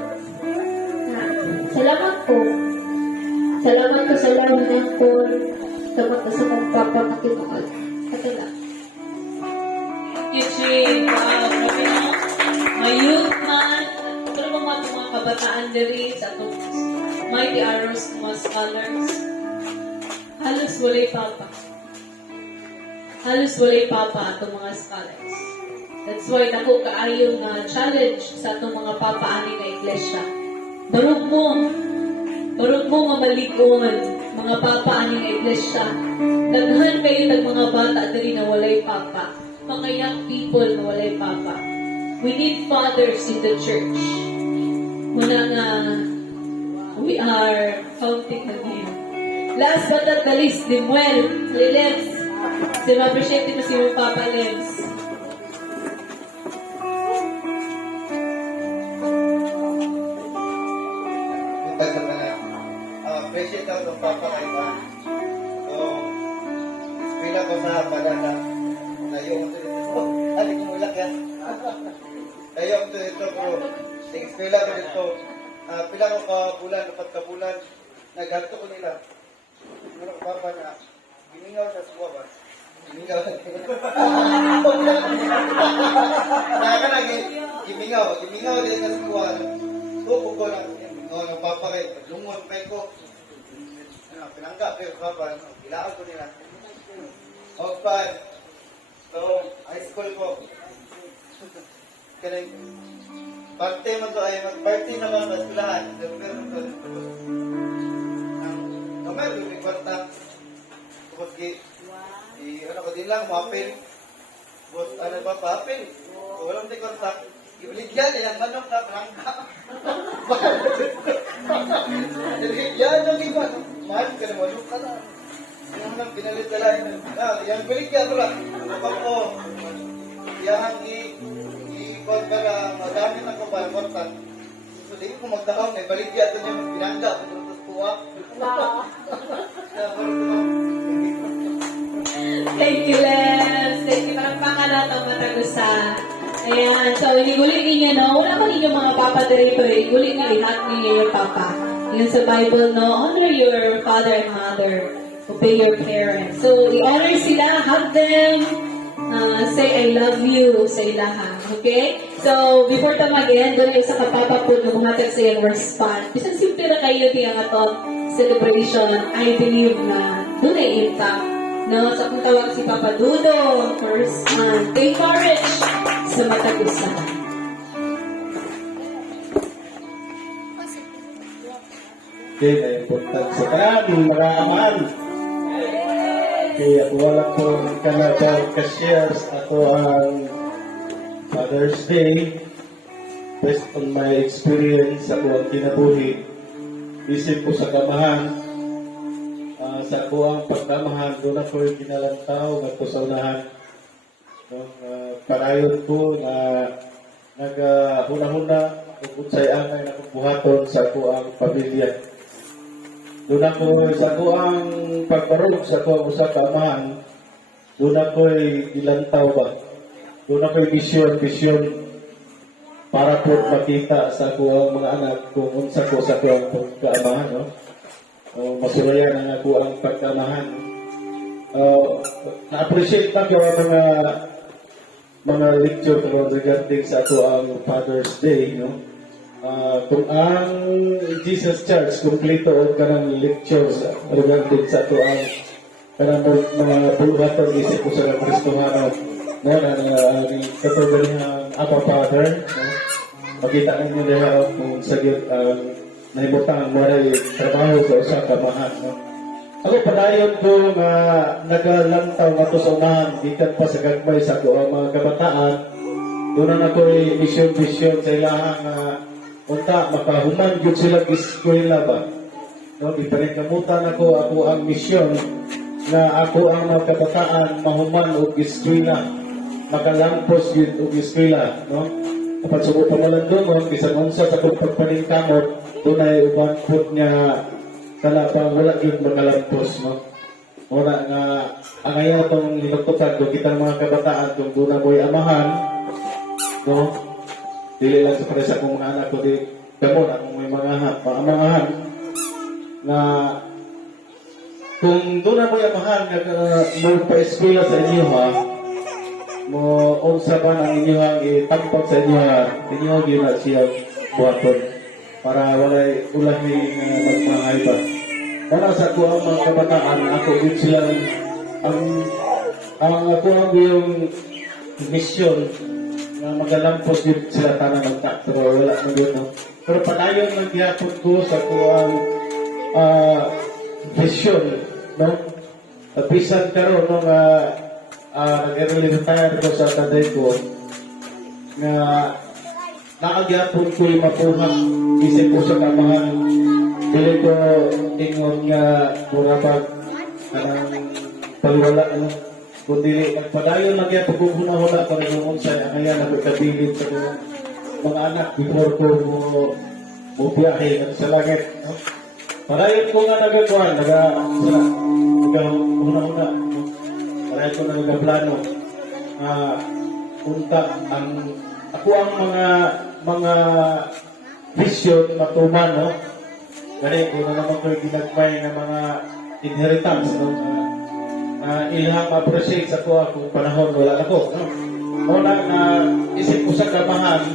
Salamat po. Salamat ko sa lahat ng po. Salamat ko sa kong papa na tinuod. Katila. Kitchen, grabe na. May youth man, pero mga kabataan diri sa itong Mighty Arrows mga scholars. Halos walay papa. Halos walay papa itong mga scholars. That's why nako kaayong challenge sa itong mga papaani na iglesia. Barog mo mamalikon, mga papaani na iglesia. Daghan kayo ng mga bata diri na walay papa. Mga young people na walay papa. We need fathers in the church. Muna nga, we are counting again. Last but not the least, Limuel, Lilems. Appreciate mo si mong Papa Lems. Appreciate ako ng papa kay ba. So, pila ko sa balada. Ngayon ko dito. Hindi ko mulak yan. Ngayon ko dito bro. Pila ko dito. Pila ko ka bulan, 4 ka bulan. Naghanto ko nila. Pero ko papa na giningaw sa suwa ba? Giningaw sa gimingaw din sa suwa. Tupo ko lang. Ng papa kay lungon kay ko. Pinangga pero papa, ilaan ko nila. Okay. So, high school ko. Kaya parte man to ay mag-party naman sa eskwelahan. Pero kamay may kwarta. Tapos ano ko din lang, mapil. Tapos ano ba papil? Walang di kwarta. Ibaligyan nilang manok na prangka. Ibaligyan ng iba. Mahal ka na manok ka na. Yung nang pinalit na lang. Yung baligyan ko lang. Ako, yung i-call ka lang, madami na ko balmortan. So, di ko magdahon. May baligyan ko niya magpinanda. Tapos kuha. Thank you, Lems. Thank you. Parang pangalatang matagusa. Ayan. So, inigulit ninyo, no? Wala ko ninyo mga papa dito. Inigulit nga lahat ninyo yung papa. Yun sa Bible, no? Honor your father and mother. Obey your parents. So, i-honor sila. Hug them. Say, I love you sa ilaha. Okay? So, before ta mag-end, doon ay isa ka papa po na bumatag sa iyong response. Bisan simple na kayo di ang ato celebration, I believe na doon ay intact. No? Sa kung tawag si Papa Dudo, first man, take courage sa matag-usa. Okay, na important sa tanan, mga aman. Kaya wala po kanadang ka-shares ako ang Father's Day. Based on my experience, ako ang kinabuhi. Isip ko sa kamahan, sa ako ang pagkamahan, doon ako yung kinalantaw, nagkusaunahan. Parayon ko na nag-huna-huna, unsay angay na buhaton sa ako ang pamilya. Doon ako sa ako ang pagbarog sa ako ang usap kamahan, doon ako ilantaw ba? Doon ako vision para po makita sa ako ang mga anak kung unsa ko sa ako ang pagkaamahan. No? Masulayan ang ako ang pagkaamahan. Na-appreciate na ko ang mga lecture regarding sa ako ang Father's Day. No? Kung ang Jesus Church kumpleto o kanang lectures regarding sa ito ang kanang mga buhaton isip ko sa Kristohano no, na katuloy ng Apa Father no? Makita ninyo niya kung sagit nahimutan mo rin trabaho sa usang kamahan no? Ako padayon ko nga nagalantaw na ito sa unahan gikan pa sa gagmay sa ako ang mga kabataan doon na ako'y mission sa ilahang unta, makahuman yun sila eskwela ba? No, ipanikamutan ako ang misyon na ako ang mga kabataan mahuman o eskwela. Makalampos yun o eskwela. No? Kapag subo pamalan doon, bisan unsa sa kong pagpaningkamot, doon ay uban po niya kana pang wala yun makalampos. No? Una nga, ang ayaw itong hinugtukan kung kita mga kabataan kung doon na mo'y amahan, no? Dili lang sa paresa kong mga anak ko di kamo na kung may mga paamahan na kung doon na mo yamahan mo pa-eskwela sa inyo ha mo unsa ba ang inyo ang itampag sa inyo ha inyo yun na siya buhaton para walay ulahi magmahay ba para sa ako ang mga kabataan ako yun sila ang ako ang yung mission na magalampos din sila tanang magtakto wala na yun no? Pero padayon ng gihapon ko sa kuang vision no? Bisan karon no nga nag-retire ko sa taday ko na nakagyapon ko yung mapuhang isip ko sa kamahan dili ko ingon nga murabag kanang paliwala ano kundi nagpadayon lang yan pagkuhuna-huna para yung unsay ang ayan nagkabilit sa mga anak before ko mo biyahe sa langit. No? Padayon ko nga nagagawa, nagahuna-huna. Padayon ko nagaplano. Punta ako ang mga vision matuman, no? Gani, kung na naman ko yung ginagmay ng mga inheritance, no? Ilham appreciate sa ko kung panahon wala ako. No? Muna na isip ko sa kamahan,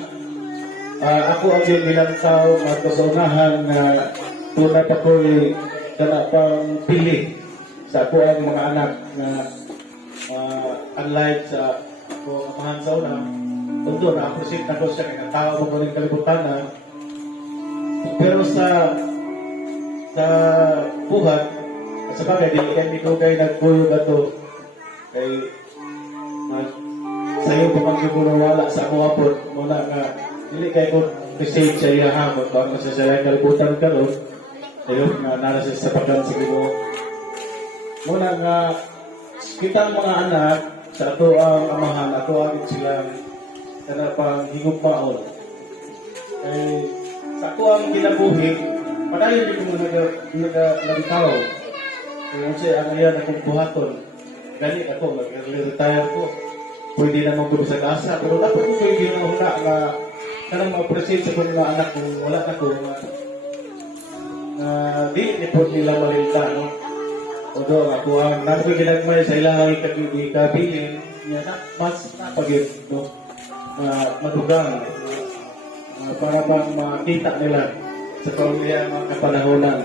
ako ang yung bilantaw at kasaunahan na tunay pa ko'y pang pili sa ako ang mga anak na unlike sa ako kamahan sa una. Tundo na appreciate na ko siya kaya tao mo rin kalibutan na. Pero sa buhat, sa bagay, di ko kayo nagpuyo ba ito kay sa'yo pa man siguro wala sa ako apod muna nga hindi kayo ko receive sa iya hamon ba kasi sa iya kalibutan ka ron ayun nga narasin sa pagkan siguro muna nga kitang mga anak sa ato ang amahan ato ang silang kana pang higugmaon ay sa ako ang kinabuhi padayon din mo naglantaw kung siya ang iyan akong buhaton, gani ako, mag-retire ko. Pwede naman ko sa kasa, pero dapat ko pwede na hula na kanang ma-appreciate sa kong mga anak kung wala na ko na di po nila malinta, no? Although ako ang nako'y ginagmay sa ilang ikabilin niya na mas napagin, no? madugang para bang makita nila sa kaulian mga kapanahonan.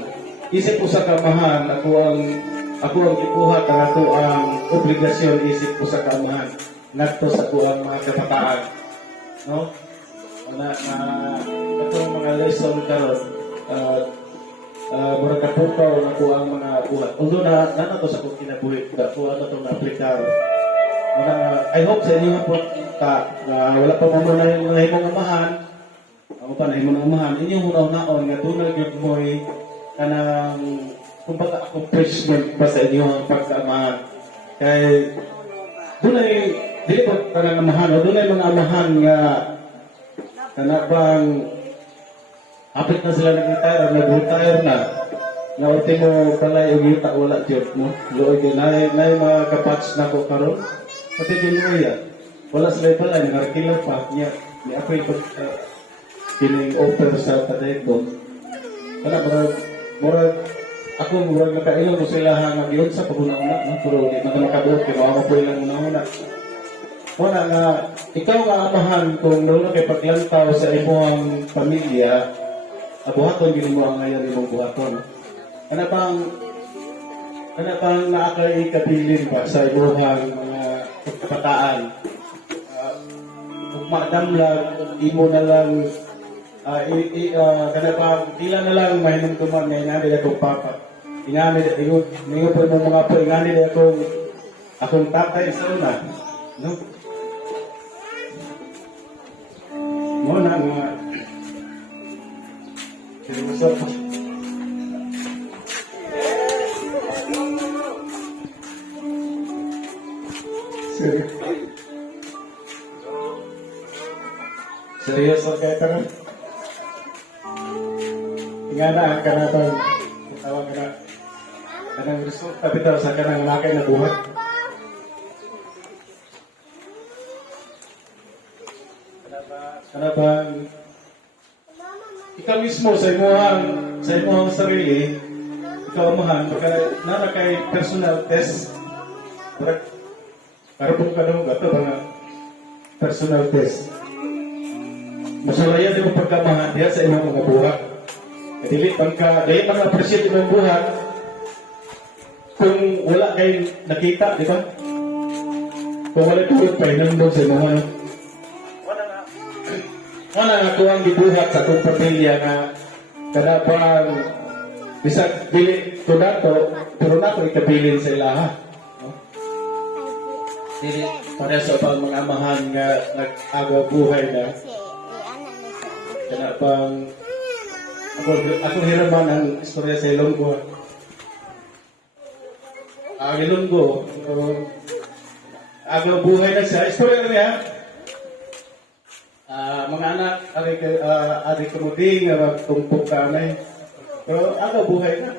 Isip ko sa kamahan, ako ang ibuhat ang ato ang obligasyon isip ko sa kamahan ngadto sa kuang mga kabataan. No? Itong mga lesson karon murag kapukaw na ko ang mga buhat. Although na to sa kong kinabuhi, ako ano itong na-aplikar. I hope sa inyo po wala pa mo na yung mga himong amahan, ako pa na himong amahan, inyong hunaw-naon nga tunay yun mo'y kanang kumbaga accomplishment pa sa inyo ang pagkaamahan. Kaya doon ay dili po kanang amahan, o doon ay mga amahan nga bang apit na sila nag-retire, nag-retire na. Na ultimo pala yung yuta wala job mo. Luoy din na mga kapatch na ko karon. Pati din mo ya. Wala sila pala nagakilaw pa niya. Ni ako yung kining offer sa kadayto. Wala murag ako murag nakailaw ko sila hanggang yun sa paguna-una. Pero di na makabuot kaya ako po ilang una-una. Wala nga, ikaw nga amahan kung nauna kay paglantaw sa imong pamilya, buhaton gini mo ang ngayon imong buhaton. Ano bang naakay-ikabilin pa sa imong mga pagkabataan? Magdamlag, imo na lang, tila na lang mahinumduman na inanid akong papa. Inanid po mo mga po, inanid akong tatay sa una. No? Muna nga, seryoso. Seryoso kayo ka na? Inganaan ka na ito. Tawag ka na. Kanang result, tapi ito sa kanang lakay na buhat. Bang ikaw mismo sa imong sarili, ikaw amahan, pagka nara kay personal test, karapong ka nung gato, mga personal test. Masulayan din mo pagkamahan diya sa imong mga buhat. Dili pang appreciate imong buhat kung wala kay nakita, di ba? Kung wala tulog pa, nandun sa imong ano. Wala nga ko ang gibuhat sa akong pamilya nga kadapang bisag dili to dato pero nato ikabilin sa ilaha. No? Dili para sa pang mga amahan nga nag-agaw buhay na kadapang ako hiraman ang istorya sa Ilonggo. Ang Ilonggo agaw buhay na siya. Istorya na niya. Mga anak, adik kumuding, tumpok kamay. Pero aga buhay na.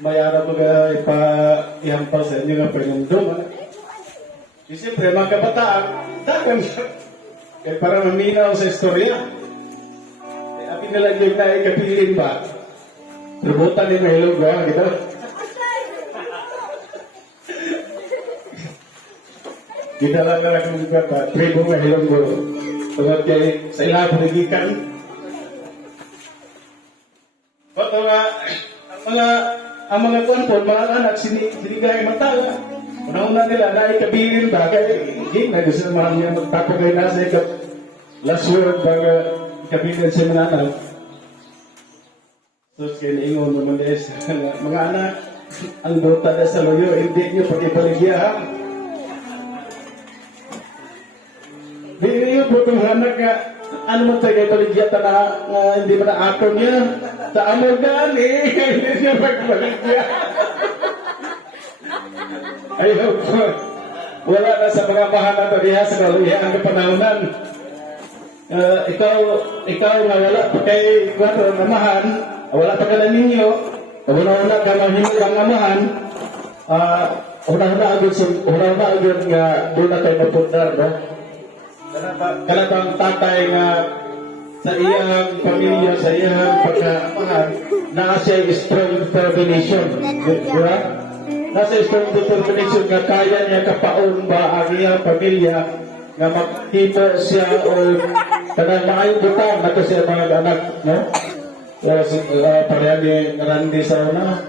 Mayara ihampal sa inyo nga panumdum. Siyempre, mga kabataan, dagan siya. Para maminaw sa istorya. Api nila yung na ikapilin ba? Rubutan ni Mahilog ba? Gitu? Kita lang na lang yung tribo Mahilog ba? Tungkol kay sa ilang panigikan. Bato nga, ang mga konpon, mga anak, sinigay matala. Una-una nila, naikabilin ba? Kaya, hindi na gusto naman niya magpapagay na sa ikap. Last word, baga ikabilin siya mga anak. So, kaya naingon naman des, mga anak, ang bota na sa loyo, hindi nyo pag-ipaligya. Hindi yun po itong anak nga, ano man tayo paligya na hindi mo na ako niya. Sa amor gani, hindi siya pagpaligya. Ayaw ko. Wala na sa mga mahal na diha sa kaluhian ng panahonan. Ikaw na wala pa kay kwatro na mahal, wala pa ka na ninyo, una-una ka mahimog ang amahan, una-una agad nga doon na tayo mapundar, no? Kanatang tatay nga sa iyang pamilya, sa iyang pagkaamahan, na siya strong determination. Di ba? Nasa strong determination nga kaya niya kapaon ba ang iyang pamilya nga makita siya o kanang maayong butang nato siya mga anak, no? Pareha ni Randy sa una.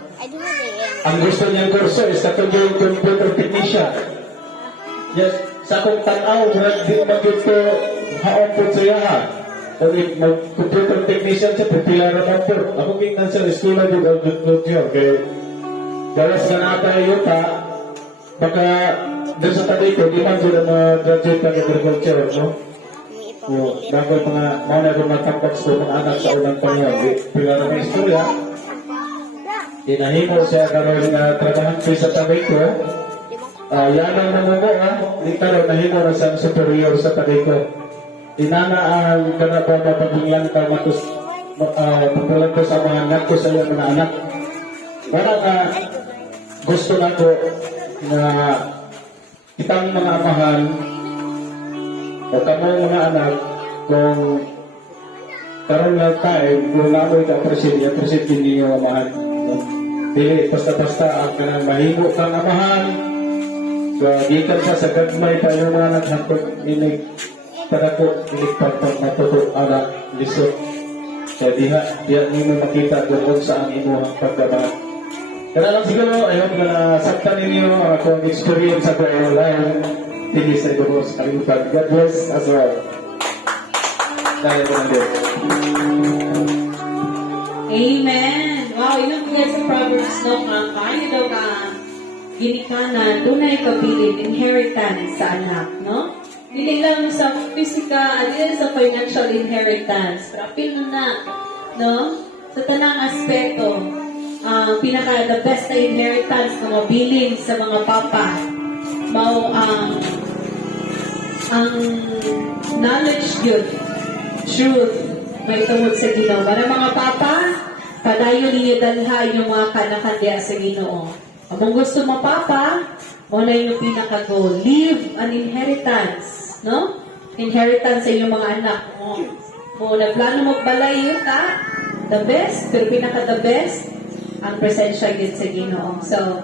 Ang gusto niyang kurso is katong yung computer technician. Yes, sa akong tanaw, di magito haon po siya ha. Kasi mag-computer technician siya, pipila naman po. Ako kingnan siya, iskula din ang agriculture. Kaya, gawas na natayo ta, baka doon sa tabi ko, di man sila mag-graduate ng agriculture, no? O, bago mga, mauna kong natapos ko mga anak sa unang panahon. Pila naman istorya, inahimo siya karoon na trabahan ko sa tabi ko. Yan ang namungo ha, di karoon nahimo na siyang superior sa tabi ko. Inana ang kanapa mapaginglan ka matus magpulang ko sa mga anak ko sa iyong mga anak. Wala na gusto na ko na kitang mga amahan o kamo mga anak kung karoon na tayo kung namoy ka appreciate din niyo amahan. Dili basta-basta ang kanang mahimo kang amahan. So, gikan pa sa gagmay tayo mga anak hapon inig kadako iligpag pag matuto anak lisod. So diha nimo makita kung sa ang imuhang pagkabahan. Kaya lang siguro ayaw ko na saktan ninyo ang akong experience sa buhay life. Hindi sa ibo sa kalimutan. God bless as well. Dahil ko nandun. Amen. Wow, yun kaya sa Proverbs, no? Kayo daw ka ginikanan, dunay kabilin, inheritance sa anak, no? Hindi lang sa physical, hindi sa financial inheritance. Pero apil mo na, no? Sa tanang aspeto, pinaka the best na inheritance na mabilin sa mga papa, mao ang knowledge yun, truth, may tungod sa Ginoo. Para mga papa, padayon ninyo dalha yung mga kanakandya sa Ginoo. Kung gusto mo papa, mo na yung pinaka-goal. Leave an inheritance. No? Inheritance sa inyong mga anak mo. Mo nagplano magbalay yun ka, the best, pero pinaka-the best, ang presensya yun sa Ginoo. So,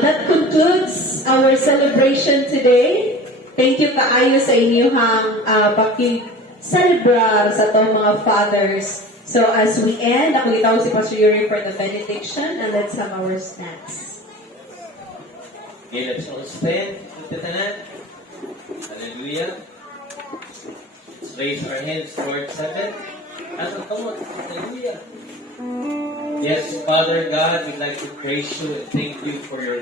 that concludes our celebration today. Thank you kaayo sa inyong paki-celebrar sa itong mga fathers. So, as we end, ako itaw si Pastor Yuri for the benediction, and let's have our snacks. Okay, let's all stand. Hallelujah. Let's raise our hands towards heaven. Come on. Hallelujah. Yes, Father God, we'd like to praise you and thank you for your